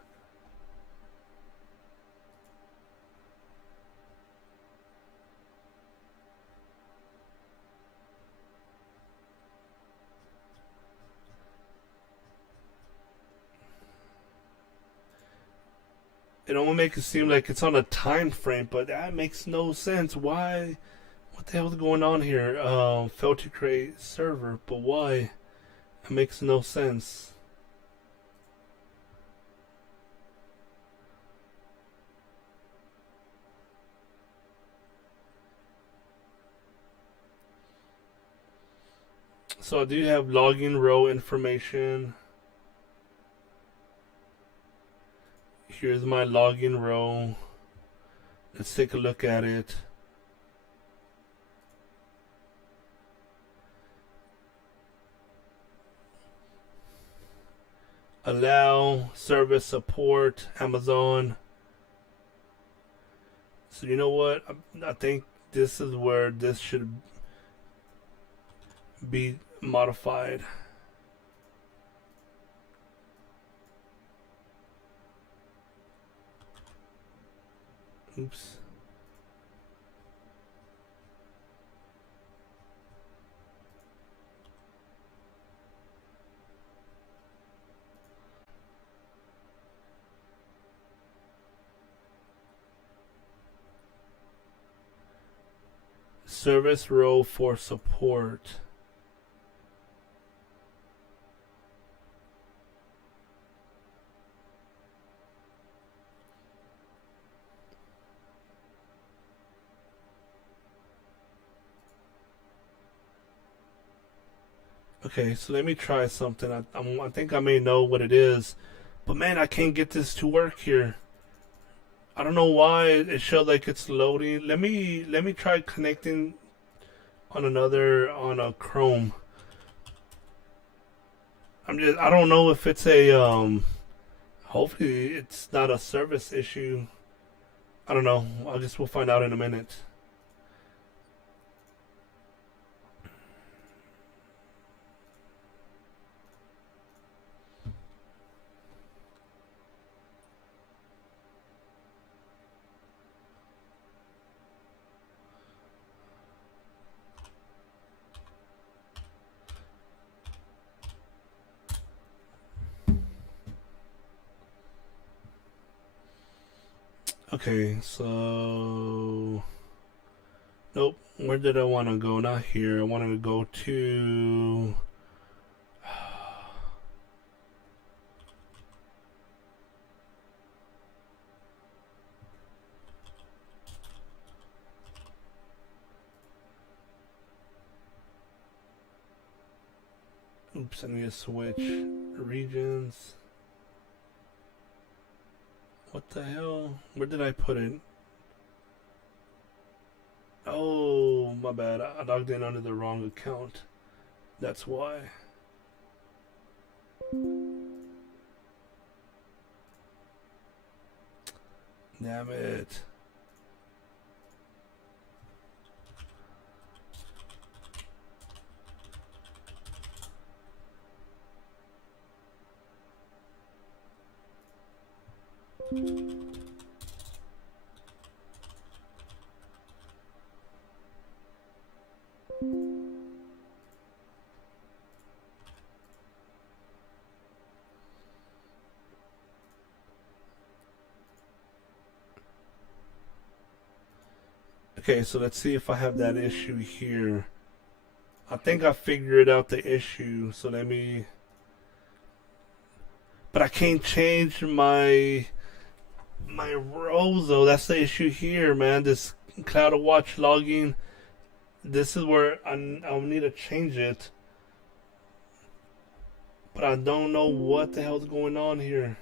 It almost makes it seem like it's on a time frame, but that makes no sense. Why? What the hell is going on here? Failed to create server, but why? It makes no sense. So I do have login row information. Here's my login row. Let's take a look at it. Allow service support Amazon. So you know what? I think this is where this should be modified. Oops. Service row for support. Okay, so let me try something. I think I may know what it is, but man, I can't get this to work here. I don't know why it showed like it's loading. Let me try connecting on a Chrome. I don't know if it's a hopefully it's not a service issue. I don't know. We'll find out in a minute. Okay, so nope. Where did I want to go? Not here. I wanted to go to. Oops, I need to switch regions. What the hell? Where did I put it? Oh, my bad. I logged in under the wrong account. That's why. Damn it. Okay, so let's see if I have that issue here. I think I figured out the issue, so let me... But I can't change my rows though. That's the issue here, man. This CloudWatch login. This is where I'll need to change it. But I don't know what the hell's going on here.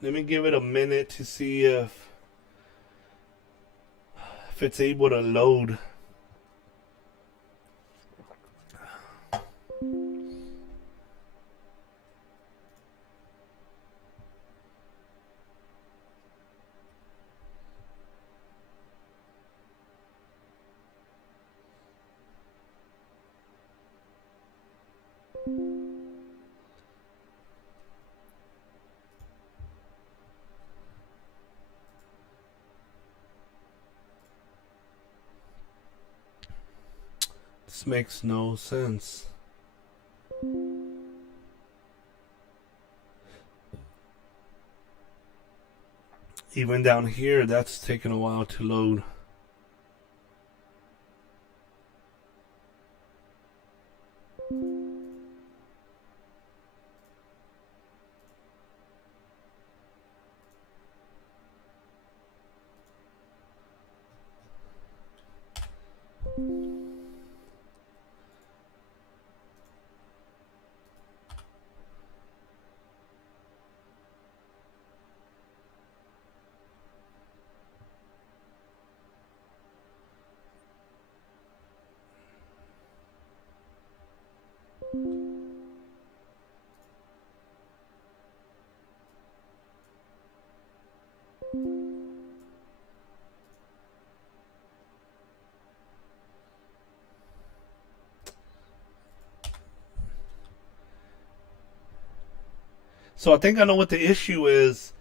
Let me give it a minute to see if it's able to load. This makes no sense. Even down here, that's taking a while to load. So I think I know what the issue is.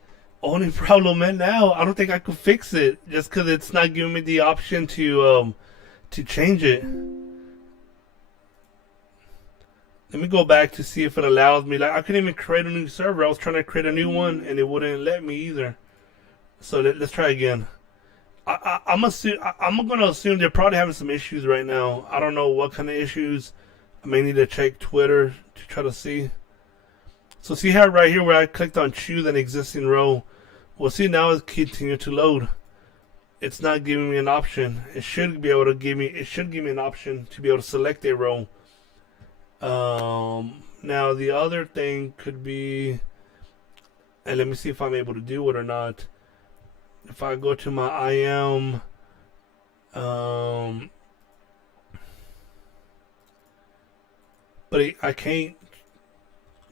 Only problem is now I don't think I could fix it just because it's not giving me the option to change it. Let me go back to see if it allows me. Like I couldn't even create a new server. I was trying to create a new one and it wouldn't let me either. So let's try again. I'm gonna assume they're probably having some issues right now. I don't know what kind of issues. I may need to check Twitter to try to see. So see how right here where I clicked on choose an existing row. Well, see now it's continuing to load. It's not giving me an option. It should be able to give me. It should give me an option to be able to select a row. Now the other thing could be, and let me see if I'm able to do it or not. If I go to my IAM, but I can't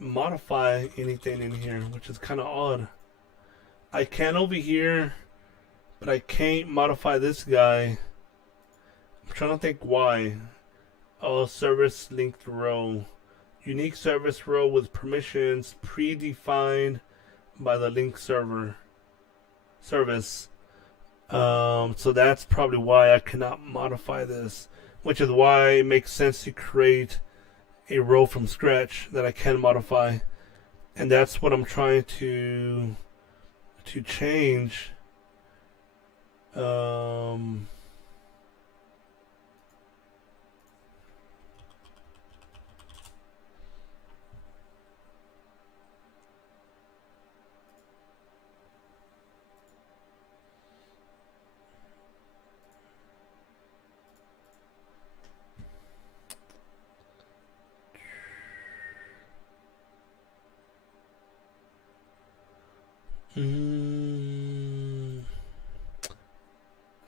modify anything in here, which is kind of odd. I can over here, but I can't modify this guy. I'm trying to think why. Oh, service linked row. Unique service row with permissions predefined by the link server service. So that's probably why I cannot modify this, which is why it makes sense to create a row from scratch that I can modify, and that's what I'm trying to change.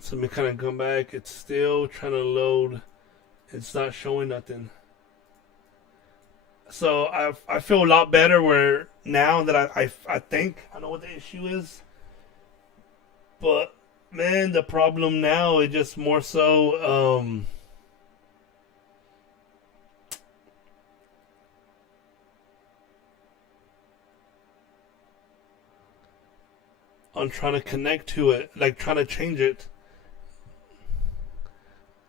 So let me kind of come back. It's still trying to load. It's not showing nothing. So I feel a lot better where now that I think I know what the issue is. But man, the problem now is just more so on trying to connect to it, like trying to change it.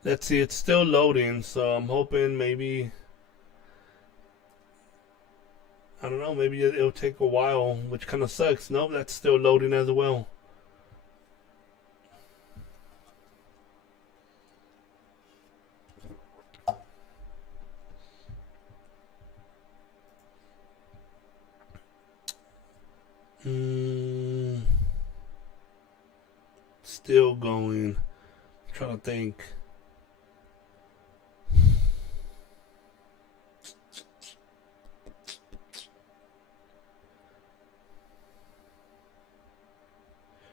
Let's see, it's still loading, so I'm hoping maybe, I don't know, maybe it'll take a while, which kind of sucks. Nope, that's still loading as well. Still going. I'm trying to think.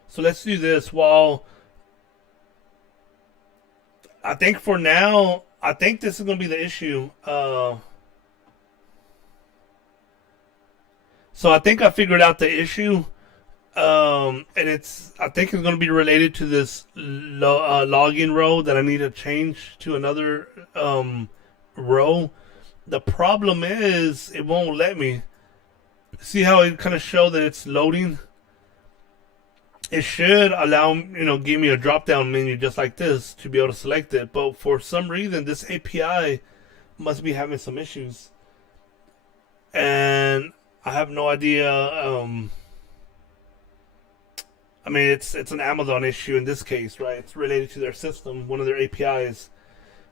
So let's do this while I think for now, I think this is going to be the issue. So I think I figured out the issue. And I think it's going to be related to this login row that I need to change to another row. The problem is it won't let me. See how it kind of show that it's loading? It should allow, give me a drop down menu just like this to be able to select it. But for some reason, this API must be having some issues. And I have no idea. I mean, it's an Amazon issue in this case, right? It's related to their system, one of their APIs.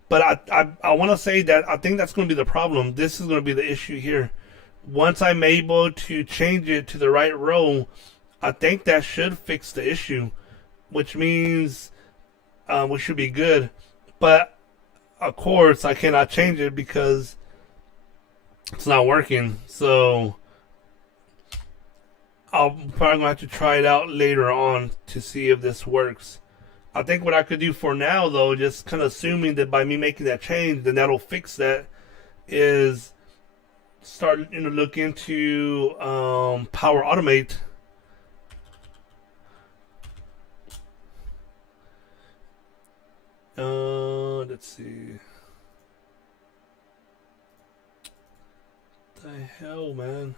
But I want to say that I think that's going to be the problem. This is going to be the issue here. Once I'm able to change it to the right row, I think that should fix the issue, which means we should be good. But of course, I cannot change it because it's not working. So I'm probably gonna have to try it out later on to see if this works. I think what I could do for now, though, just kind of assuming that by me making that change, then that'll fix that, is start look into Power Automate. Let's see. What the hell, man?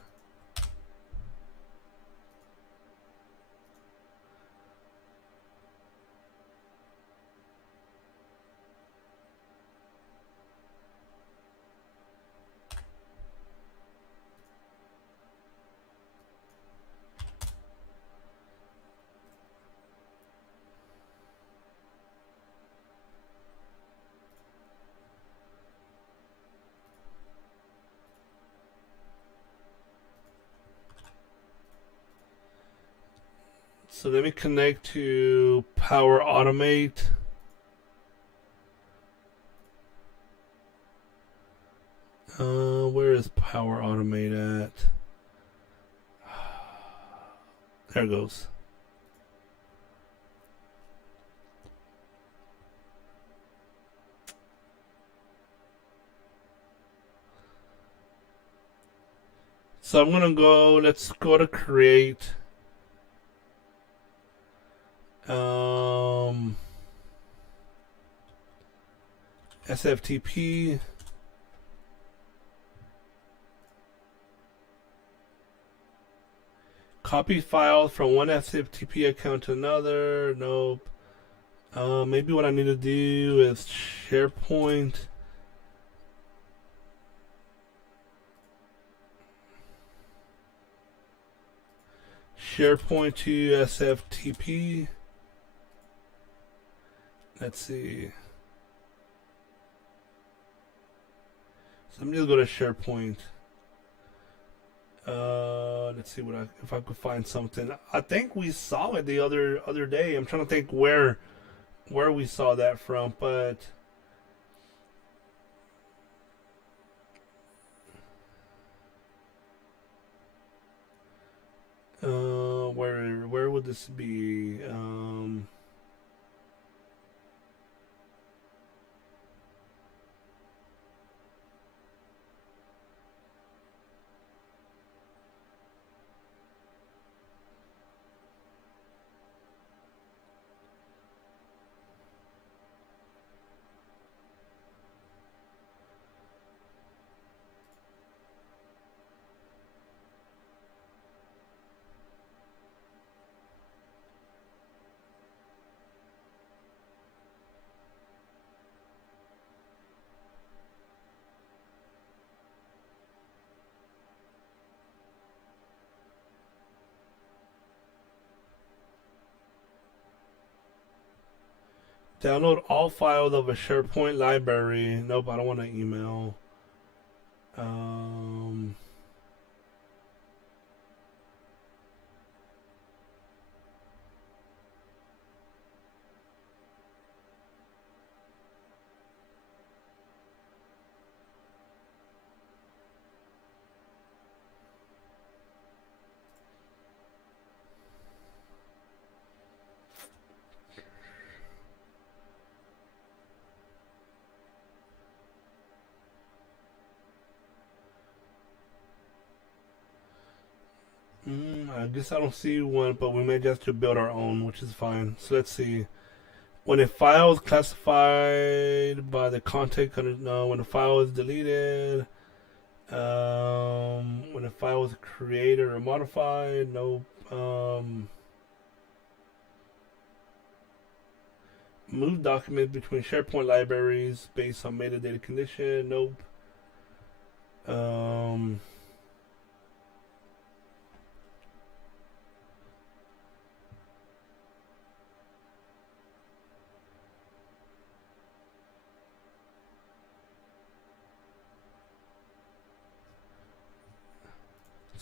So let me connect to Power Automate. Where is Power Automate at? There it goes. So I'm gonna go, let's go to create. SFTP. Copy files from one SFTP account to another. Nope. Maybe what I need to do is SharePoint. SharePoint to SFTP. Let's see. So I'm just go to SharePoint. Let's see if I could find something. I think we saw it the other day. I'm trying to think where we saw that from, but where would this be? Download all files of a SharePoint library. Nope, I don't want to email. I guess I don't see one, but we may just have to build our own, which is fine. So let's see. When a file is classified by the content, no. When a file is deleted, when a file is created or modified, no. Move documents between SharePoint libraries based on metadata condition, nope.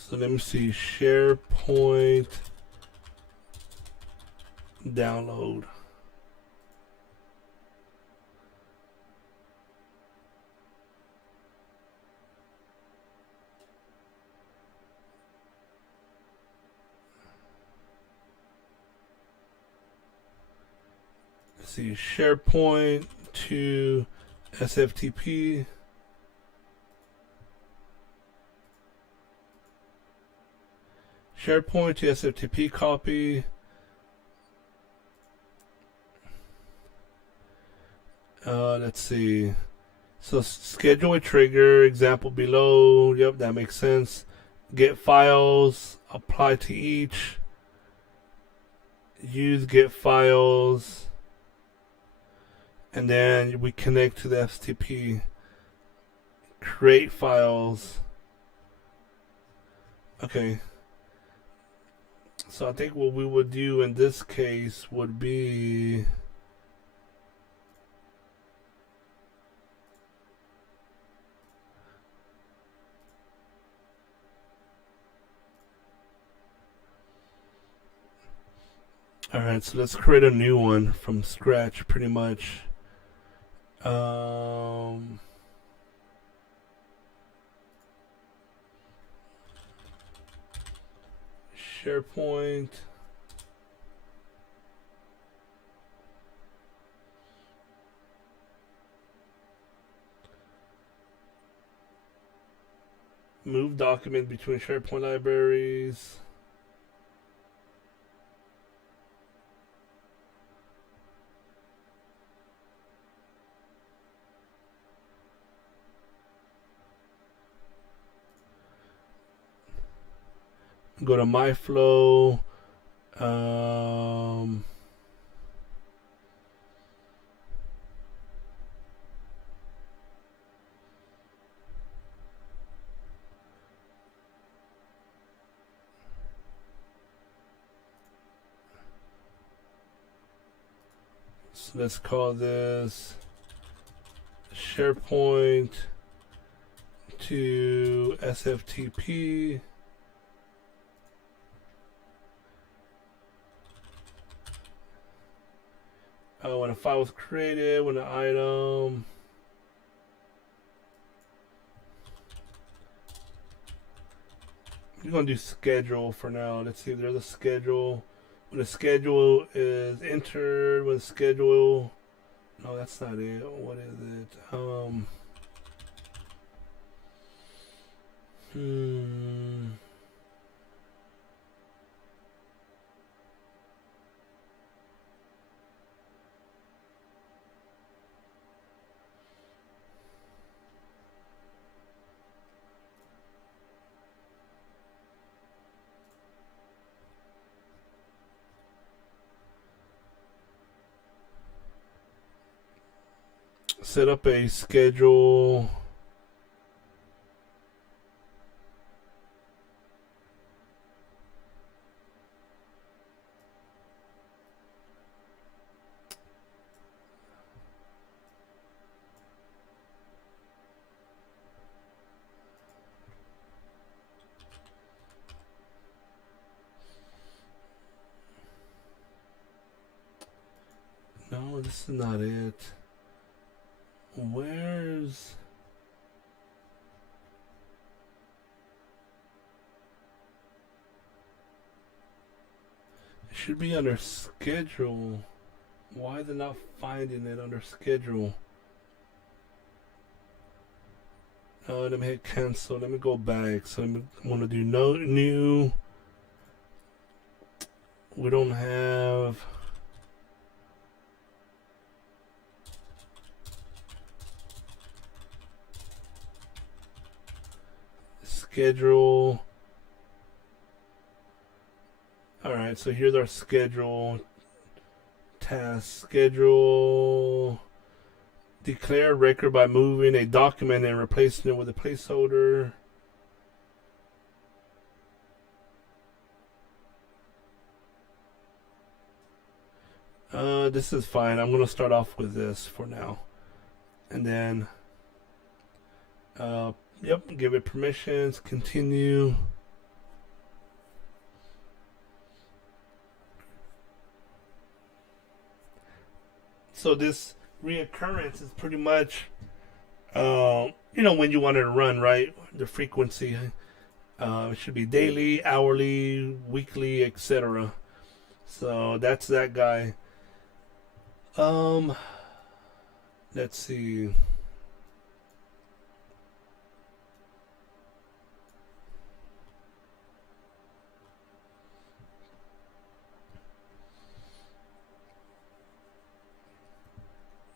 So let me see, SharePoint download. Let's see, SharePoint to SFTP. SharePoint to SFTP copy. Let's see. So schedule a trigger, example below. Yep, that makes sense. Get files, apply to each. Use get files. And then we connect to the FTP. Create files. Okay. So I think what we would do in this case would be alright, so let's create a new one from scratch pretty much. SharePoint. Move document between SharePoint libraries. Go to MyFlow. So let's call this SharePoint to SFTP. When a file was created, when an item. We're going to do schedule for now. Let's see if there's a schedule. When the schedule is entered, when the schedule. No, that's not it. What is it? Set up a schedule. No, this is not it. Where's... It should be under schedule. Why they're not finding it under schedule? Oh, let me hit cancel. Let me go back. So I'm going to do no new. We don't have... schedule. Alright, so here's our schedule. Task schedule. Declare record by moving a document and replacing it with a placeholder. This is fine. I'm going to start off with this for now. And then yep, give it permissions, continue. So this reoccurrence is pretty much, you know, when you want it to run, right? The frequency. It should be daily, hourly, weekly, etc. So that's that guy. Let's see.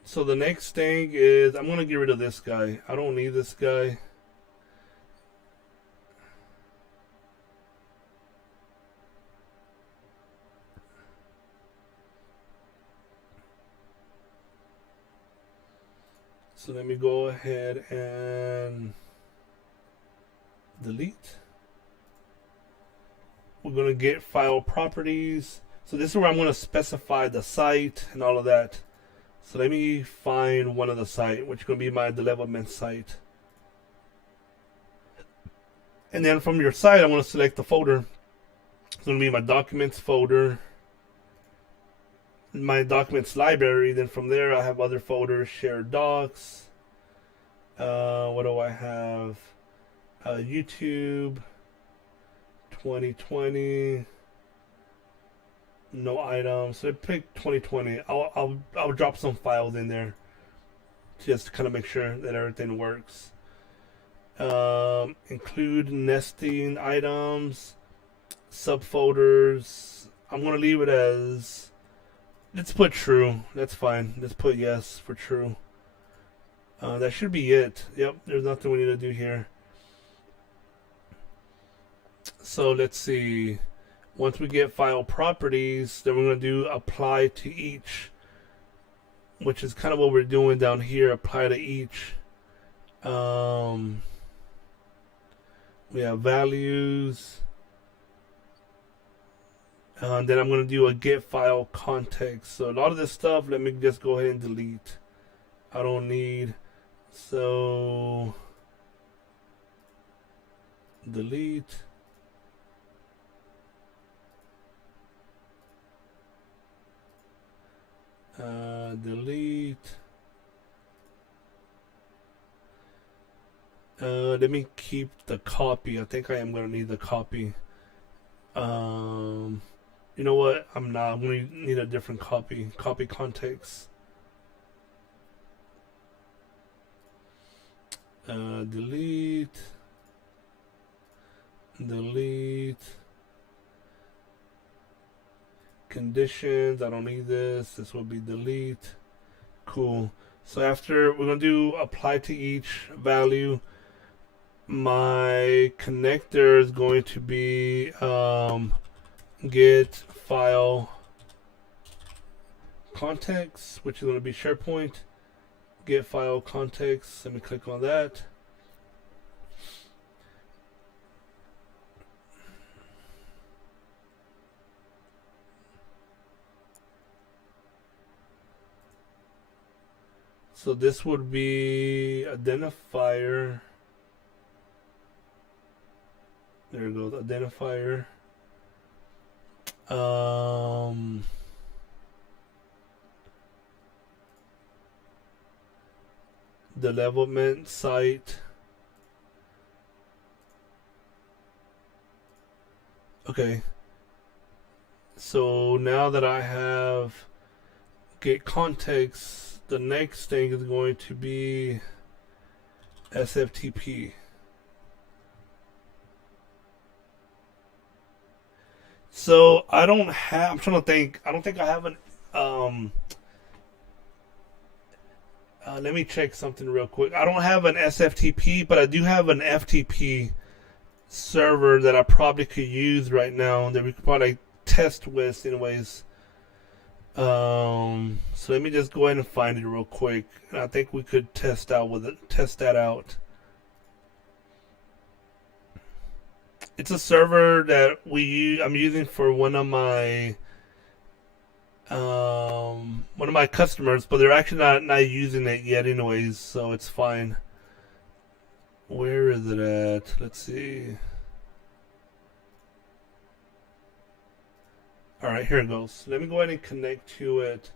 So the next thing is I'm going to get rid of this guy. I don't need this guy. So let me go ahead and delete. We're going to get file properties. So this is where I'm going to specify the site and all of that. So let me find one of the site, which is going to be my development site. And then from your site, I'm going to select the folder. It's going to be my documents folder, my documents library. Then from there, I have other folders, shared docs. What do I have? YouTube 2020. No items. So I pick 2020. I'll drop some files in there just to kind of make sure that everything works. Include nesting items, subfolders. I'm gonna leave it as, let's put true. That's fine. Let's put yes for true. That should be it. Yep, there's nothing we need to do here. So let's see. Once we get file properties, then we're going to do apply to each, which is kind of what we're doing down here. Apply to each. We have values. Then I'm going to do a get file context. So a lot of this stuff, let me just go ahead and delete. I don't need. So delete. Delete. Let me keep the copy. I think I am going to need the copy. You know what? I'm not. I'm going to need a different copy. Copy context. Delete. Delete. Conditions. I don't need this. This will be delete. Cool. So after we're going to do apply to each value. My connector is going to be get file context, which is going to be SharePoint. Get file context. Let me click on that. So this would be identifier. There it goes, identifier. Development site. Okay. So now that I have get context, the next thing is going to be SFTP. So I don't have. I'm trying to think. I don't think I have an. Let me check something real quick. I don't have an SFTP, but I do have an FTP server that I probably could use right now that we could probably test with, anyways. So let me just go ahead and find it real quick. And I think we could test that out. It's a server that I'm using for one of my customers, but they're actually not using it yet, anyways. So it's fine. Where is it at? Let's see. All right, here it goes. Let me go ahead and connect to it.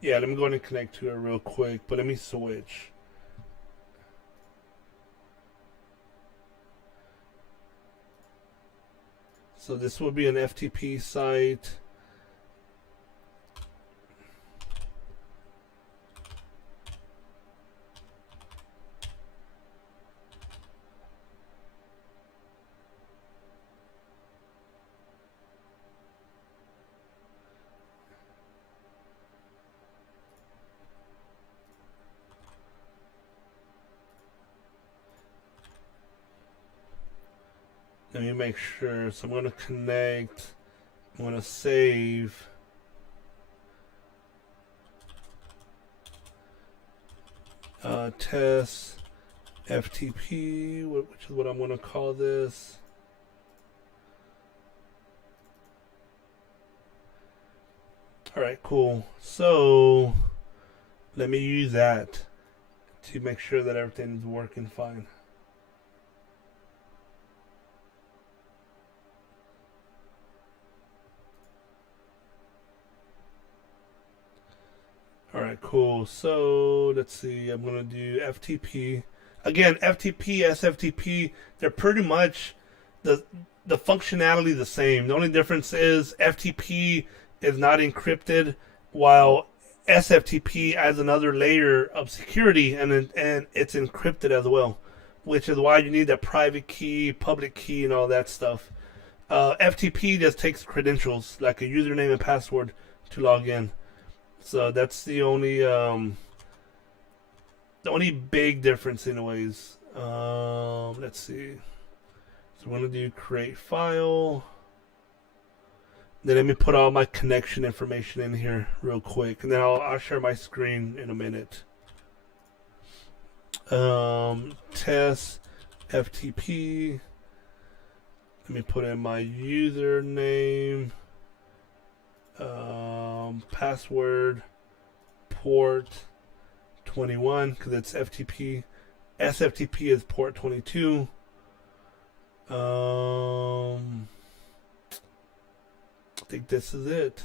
Yeah, let me go ahead and connect to it real quick. But let me switch. So this will be an FTP site. Let me make sure. So I'm going to connect. I'm going to save. Test FTP, which is what I'm going to call this. All right, cool. So let me use that to make sure that everything is working fine. All right, cool. So let's see. I'm gonna do FTP. Again, FTP, SFTP. They're pretty much the functionality the same. The only difference is FTP is not encrypted, while SFTP adds another layer of security, and it's encrypted as well, which is why you need that private key, public key, and all that stuff. FTP just takes credentials like a username and password to log in. So that's the only big difference, anyways. Let's see. So we're gonna do create file. Then let me put all my connection information in here real quick, and then I'll share my screen in a minute. Test FTP. Let me put in my username, password, port 21 because it's FTP. SFTP is port 22. I think this is it.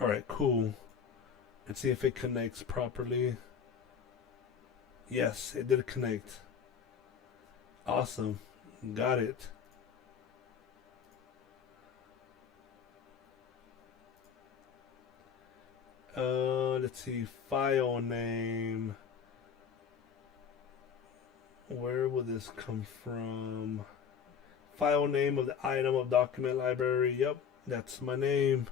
Alright, cool. Let's see if it connects properly. Yes, it did connect. Awesome. Got it. Let's see. File name. Where will this come from? File name of the item of document library. Yep, that's my name.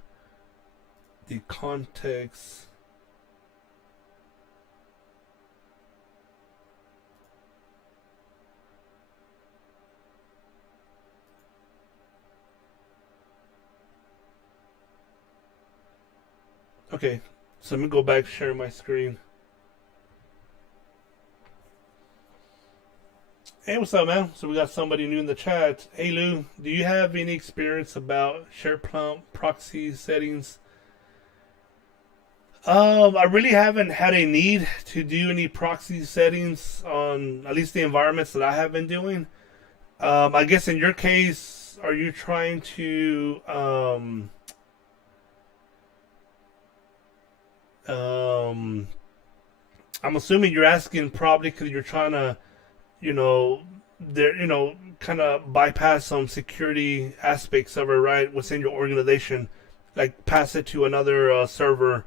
The context. Okay, so let me go back, share my screen. Hey, what's up, man? So we got somebody new in the chat. Hey, Lou, do you have any experience about SharePoint proxy settings? I really haven't had a need to do any proxy settings on at least the environments that I have been doing. I guess in your case, are you trying to I'm assuming you're asking probably because you're trying to, kind of bypass some security aspects of it, right, within your organization, like pass it to another server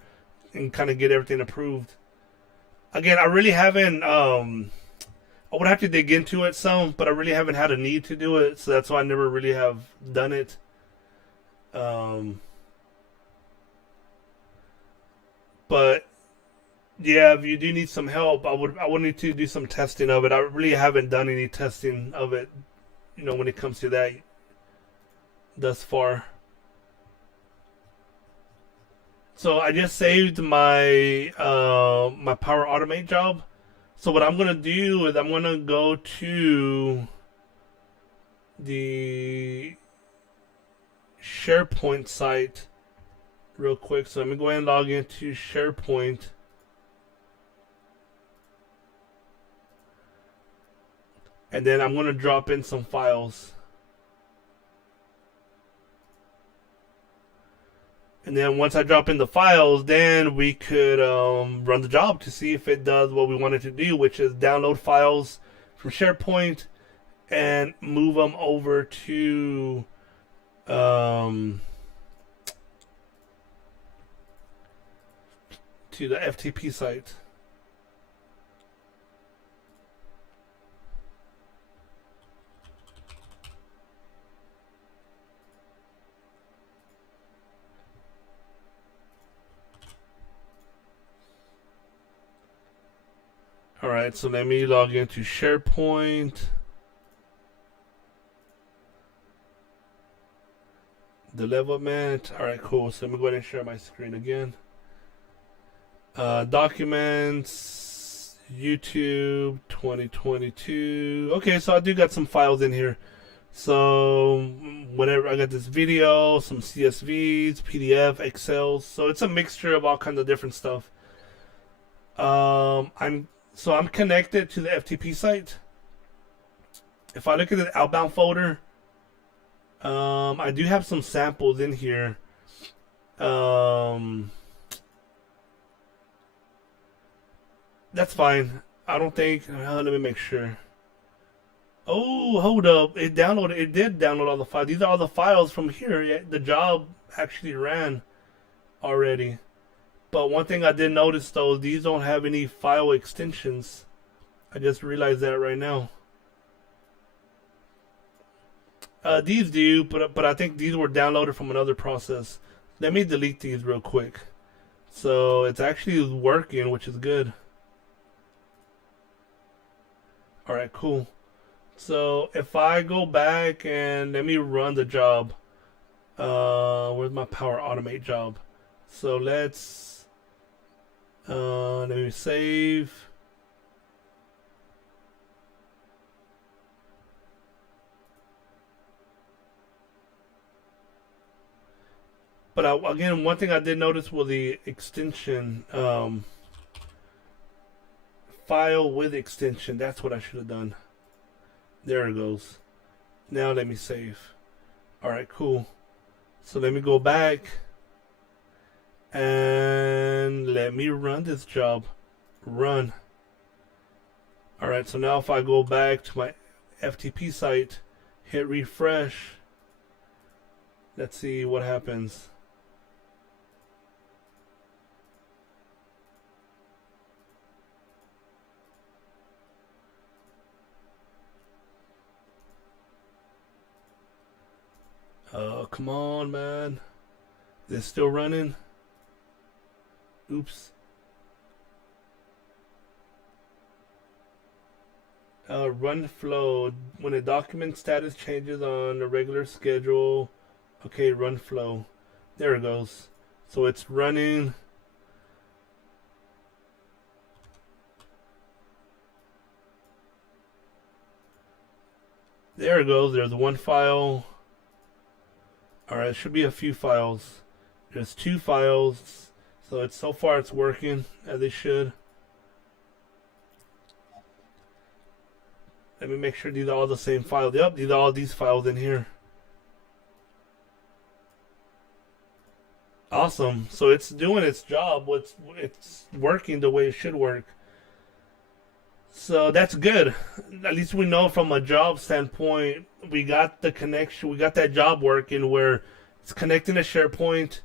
and kind of get everything approved. Again, I really haven't. I would have to dig into it some, but I really haven't had a need to do it, so that's why I never really have done it. But yeah, if you do need some help, I would need to do some testing of it. I really haven't done any testing of it, when it comes to that thus far. So I just saved my my Power Automate job. So what I'm gonna do is I'm gonna go to the SharePoint site real quick. So let me go ahead and log into SharePoint. And then I'm going to drop in some files. And then once I drop in the files, then we could run the job to see if it does what we want it to do, which is download files from SharePoint and move them over to the FTP site. Alright, so let me log into SharePoint. Development. Alright, cool. So let me go ahead and share my screen again. Documents, YouTube 2022. Okay, so I do got some files in here. So whenever I got this video, some CSVs, PDF, Excel. So it's a mixture of all kinds of different stuff. I'm connected to the FTP site. If I look at the outbound folder, I do have some samples in here. That's fine. I don't think. Let me make sure. Oh, hold up! It downloaded. It did download all the files. These are all the files from here. The job actually ran already. But one thing I did notice though, these don't have any file extensions. I just realized that right now. These do, but I think these were downloaded from another process. Let me delete these real quick. So it's actually working, which is good. Alright, cool. So if I go back and let me run the job, Where's my Power Automate job? So let me save. But again, one thing I did notice was the extension, file with extension. That's what I should have done. There it goes. Now let me save. All right, cool. So let me go back and let me run this job. Run. All right, so now if I go back to my FTP site, hit refresh, let's see what happens. Oh, come on, man. Is it still running? Oops. Run flow. When a document status changes on a regular schedule. Okay, run flow. There it goes. So it's running. There it goes. There's one file. Alright, it should be a few files. There's 2 files. So so far it's working as it should. Let me make sure these are all the same file. Yep, these are all these files in here. Awesome. So it's doing its job. It's working the way it should work. So that's good. At least we know from a job standpoint, we got the connection. We got that job working where it's connecting to SharePoint.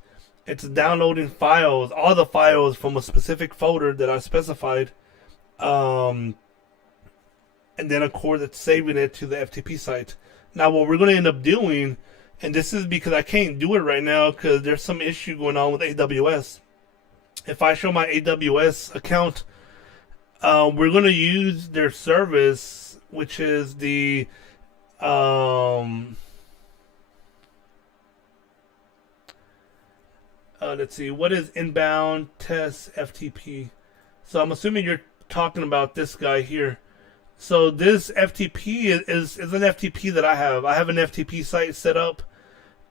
It's downloading files, all the files from a specific folder that I specified. And then of course it's saving it to the FTP site. Now what we're going to end up doing, and this is because I can't do it right now because there's some issue going on with AWS. If I show my AWS account, we're going to use their service, which is the let's see, what is inbound test FTP? So I'm assuming you're talking about this guy here. So this FTP is an FTP that I have. I have an FTP site set up.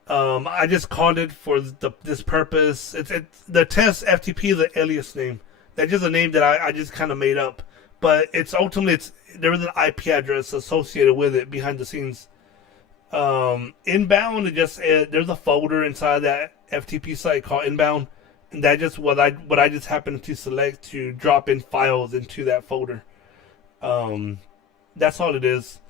I just called it for this purpose. It's the test FTP is an alias name. That's just a name that I just kind of made up. But it's ultimately there is an IP address associated with it behind the scenes. Inbound, there's a folder inside that FTP site called Inbound, and that just what I just happened to select to drop in files into that folder. That's all it is.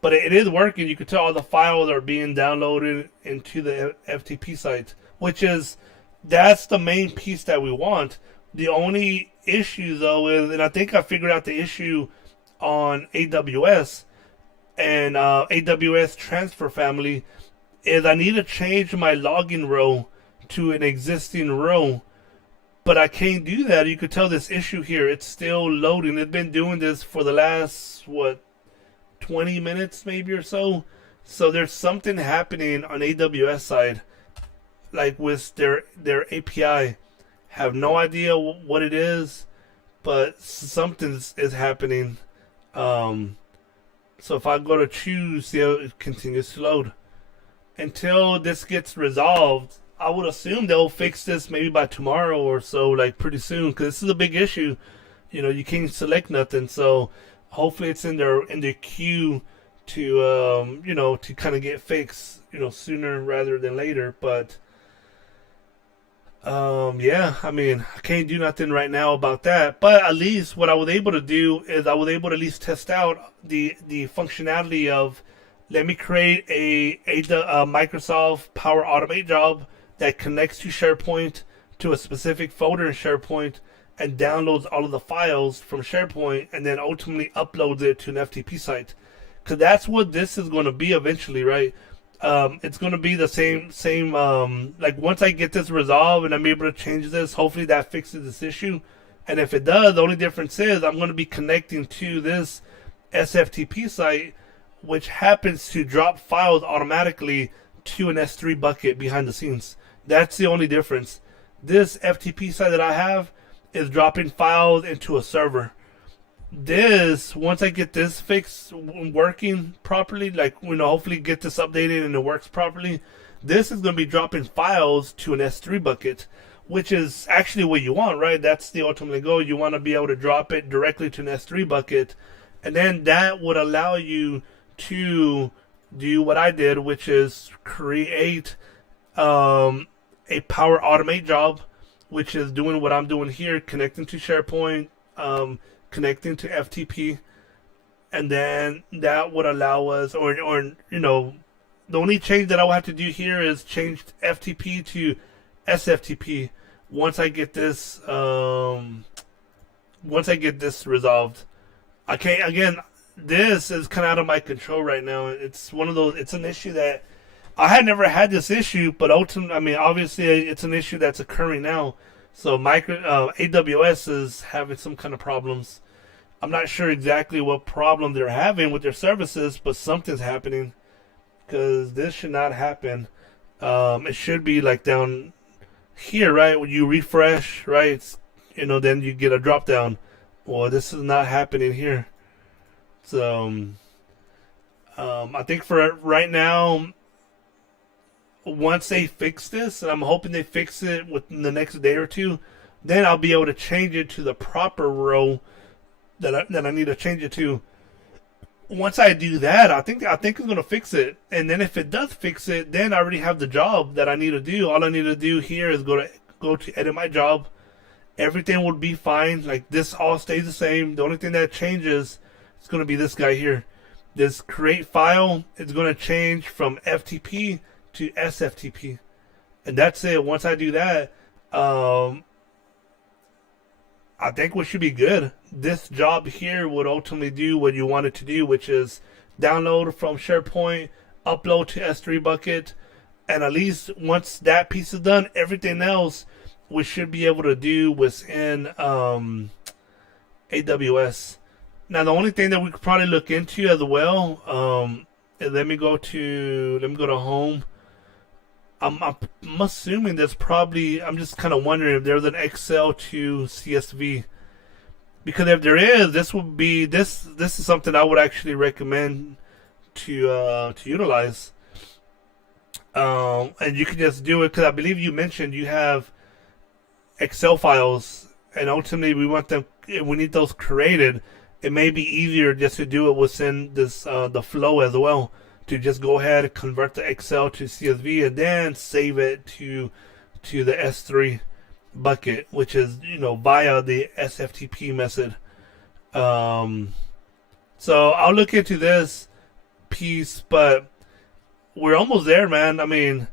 But it is working. You can tell all the files are being downloaded into the FTP site, that's the main piece that we want. The only issue though is, and I think I figured out the issue on AWS and AWS Transfer Family, is I need to change my login row to an existing row. But I can't do that. You could tell this issue here. It's still loading. It's been doing this for the last, 20 minutes maybe or so. So there's something happening on AWS side, like with their API. Have no idea what it is, but something is happening. So if I go to choose, see how it continues to load. Until this gets resolved, I would assume they'll fix this maybe by tomorrow or so, like pretty soon, because this is a big issue. You can't select nothing, so hopefully it's in the queue to to kind of get fixed, sooner rather than later. But yeah, I mean, I can't do nothing right now about that. But at least what I was able to do is I was able to at least test out the functionality of, let me create a Microsoft Power Automate job that connects to SharePoint, to a specific folder in SharePoint, and downloads all of the files from SharePoint, and then ultimately uploads it to an FTP site. Because that's what this is going to be eventually, right? It's going to be the same. Like once I get this resolved and I'm able to change this, hopefully that fixes this issue. And if it does, the only difference is I'm going to be connecting to this SFTP site, which happens to drop files automatically to an S3 bucket behind the scenes. That's the only difference. This FTP side that I have is dropping files into a server. This, once I get this fixed, working properly, like, hopefully get this updated and it works properly, this is going to be dropping files to an S3 bucket, which is actually what you want, right? That's the ultimate goal. You want to be able to drop it directly to an S3 bucket, and then that would allow you to do what I did, which is create a Power Automate job, which is doing what I'm doing here, connecting to SharePoint, connecting to FTP, and then that would allow us, or the only change that I will have to do here is change FTP to SFTP once I get this resolved. I can't, again, this is kind of out of my control right now. It's one of those, it's an issue that I had never had this issue, but ultimately, obviously it's an issue that's occurring now. So AWS is having some kind of problems. I'm not sure exactly what problem they're having with their services, but something's happening, because this should not happen. It should be like down here, right? When you refresh, right? Then you get a drop down. Well, this is not happening here. So I think for right now, once they fix this, and I'm hoping they fix it within the next day or two, then I'll be able to change it to the proper row that I need to change it to. Once I do that, I think it's gonna fix it. And then if it does fix it, then I already have the job that I need to do. All I need to do here is go to edit my job. Everything will be fine. Like, this all stays the same. The only thing that changes is gonna be this guy here. This create file is gonna change from FTP to SFTP, and that's it. Once I do that, I think we should be good. This job here would ultimately do what you want it to do, which is download from SharePoint, upload to S3 bucket, and at least once that piece is done, everything else we should be able to do within AWS. Now, the only thing that we could probably look into as well, is let me go to home. I'm assuming there's probably, I'm just kind of wondering if there's an Excel to CSV, because if there is, this would be, this is something I would actually recommend to utilize. And you can just do it, because I believe you mentioned you have Excel files, and ultimately we need those created. It may be easier just to do it within this the flow as well, to just go ahead and convert the Excel to CSV and then save it to the S3 bucket, which is via the SFTP method. So I'll look into this piece, but we're almost there, man.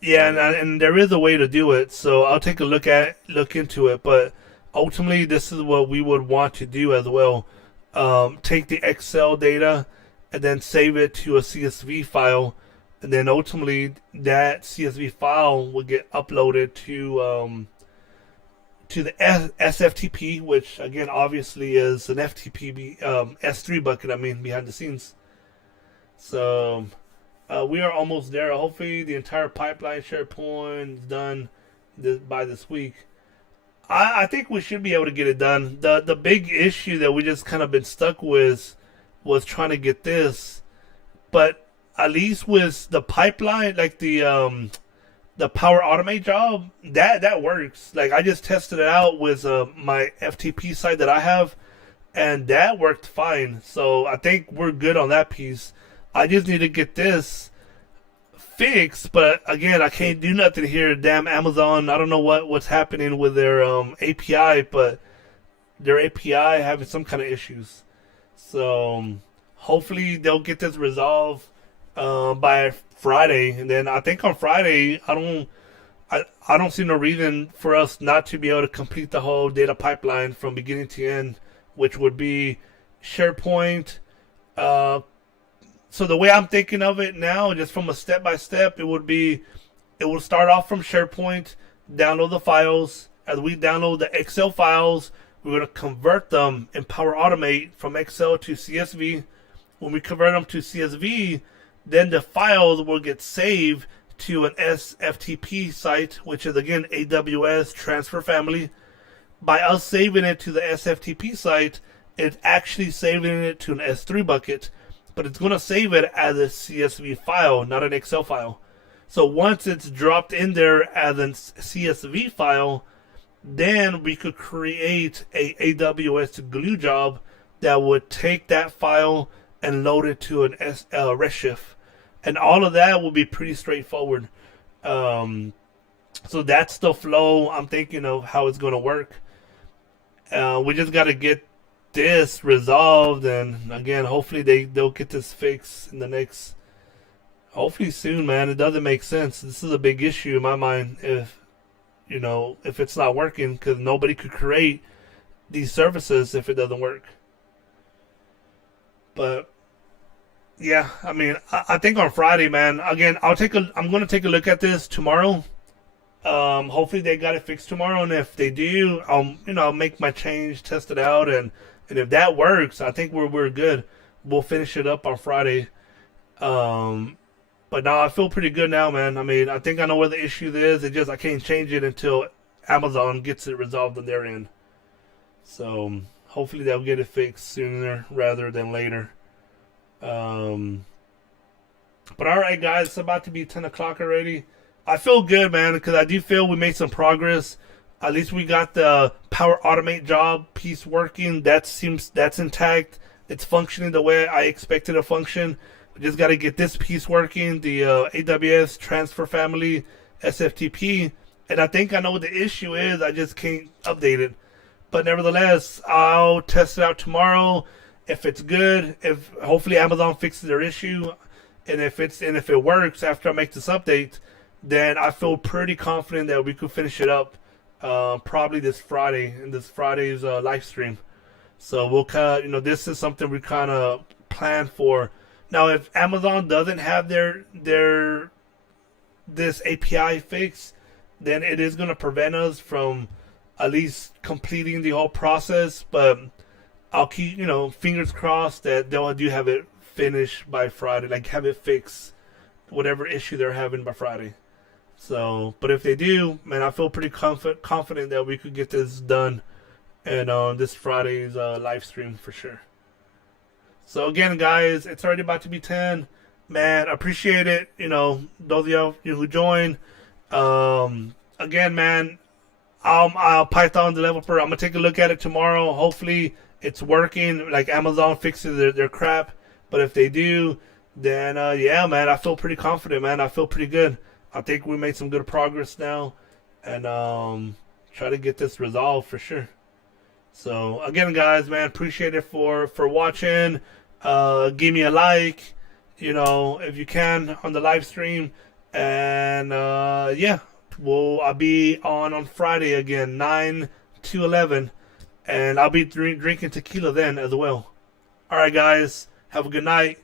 Yeah, and there is a way to do it, so I'll take a look into it. But ultimately, this is what we would want to do as well. Take the Excel data and then save it to a CSV file, and then ultimately that CSV file will get uploaded to the SFTP, which again obviously is an FTP S3 bucket. Behind the scenes. So we are almost there. Hopefully, the entire pipeline SharePoint is done by this week. I think we should be able to get it done. The big issue that we just kind of been stuck with was trying to get this, but at least with the pipeline, like the Power Automate job, that works. Like, I just tested it out with my FTP site that I have, and that worked fine. So I think we're good on that piece. I just need to get this fixed, but again, I can't do nothing here. Damn Amazon! I don't know what's happening with their API, but their API having some kind of issues. So hopefully they'll get this resolved by Friday, and then I think on Friday I don't see no reason for us not to be able to complete the whole data pipeline from beginning to end, which would be SharePoint. So the way I'm thinking of it now, just from a step-by-step, it will start off from SharePoint, download the files. As we download the Excel files, we're going to convert them in Power Automate from Excel to CSV. when we convert them to CSV, then the files will get saved to an SFTP site, which is again AWS Transfer Family. By us saving it to the SFTP site, it's actually saving it to an S3 bucket, but it's going to save it as a CSV file, not an Excel file. So once it's dropped in there as a CSV file, then we could create a AWS glue job that would take that file and load it to an Redshift, and all of that will be pretty straightforward. So that's the flow I'm thinking of how it's going to work. We just got to get this resolved, and again, hopefully they'll get this fixed in the next, hopefully soon, man. It doesn't make sense. This is a big issue in my mind if it's not working, because nobody could create these services if it doesn't work. But yeah, I mean, I think on Friday, man. Again, I'm going to take a look at this tomorrow. Hopefully they got it fixed tomorrow, and if they do, I'll make my change, test it out, and if that works, I think we're good. We'll finish it up on Friday. But now I feel pretty good now, man. I mean, I think I know where the issue is. It just I can't change it until Amazon gets it resolved on their end. So hopefully they'll get it fixed sooner rather than later. But all right, guys, it's about to be 10 o'clock already. I feel good, man, because I do feel we made some progress. At least we got the Power Automate job piece working. That's intact. It's functioning the way I expected it to function. We just got to get this piece working, the AWS Transfer Family SFTP. And I think I know what the issue is. I just can't update it. But nevertheless, I'll test it out tomorrow. If it's good, if hopefully Amazon fixes their issue, and if it works after I make this update, then I feel pretty confident that we could finish it up probably this Friday in this Friday's live stream. So we'll this is something we kind of plan for. Now, if Amazon doesn't have this API fix, then it is going to prevent us from at least completing the whole process. But I'll keep fingers crossed that they'll do have it finished by Friday, like have it fixed whatever issue they're having by Friday. So, but if they do, man, I feel pretty confident that we could get this done and on this Friday's live stream for sure. So again, guys, it's already about to be 10. Man, appreciate it. Those of you who joined. Again, man, I'll Python developer. I'm gonna take a look at it tomorrow. Hopefully, it's working. Like Amazon fixes their crap. But if they do, then yeah, man, I feel pretty confident, man. I feel pretty good. I think we made some good progress now, and try to get this resolved for sure. So again, guys, man, appreciate it for watching. Give me a like, if you can on the live stream, and yeah, I'll be on Friday again, 9 to 11, and I'll be drinking tequila then as well. All right, guys, have a good night.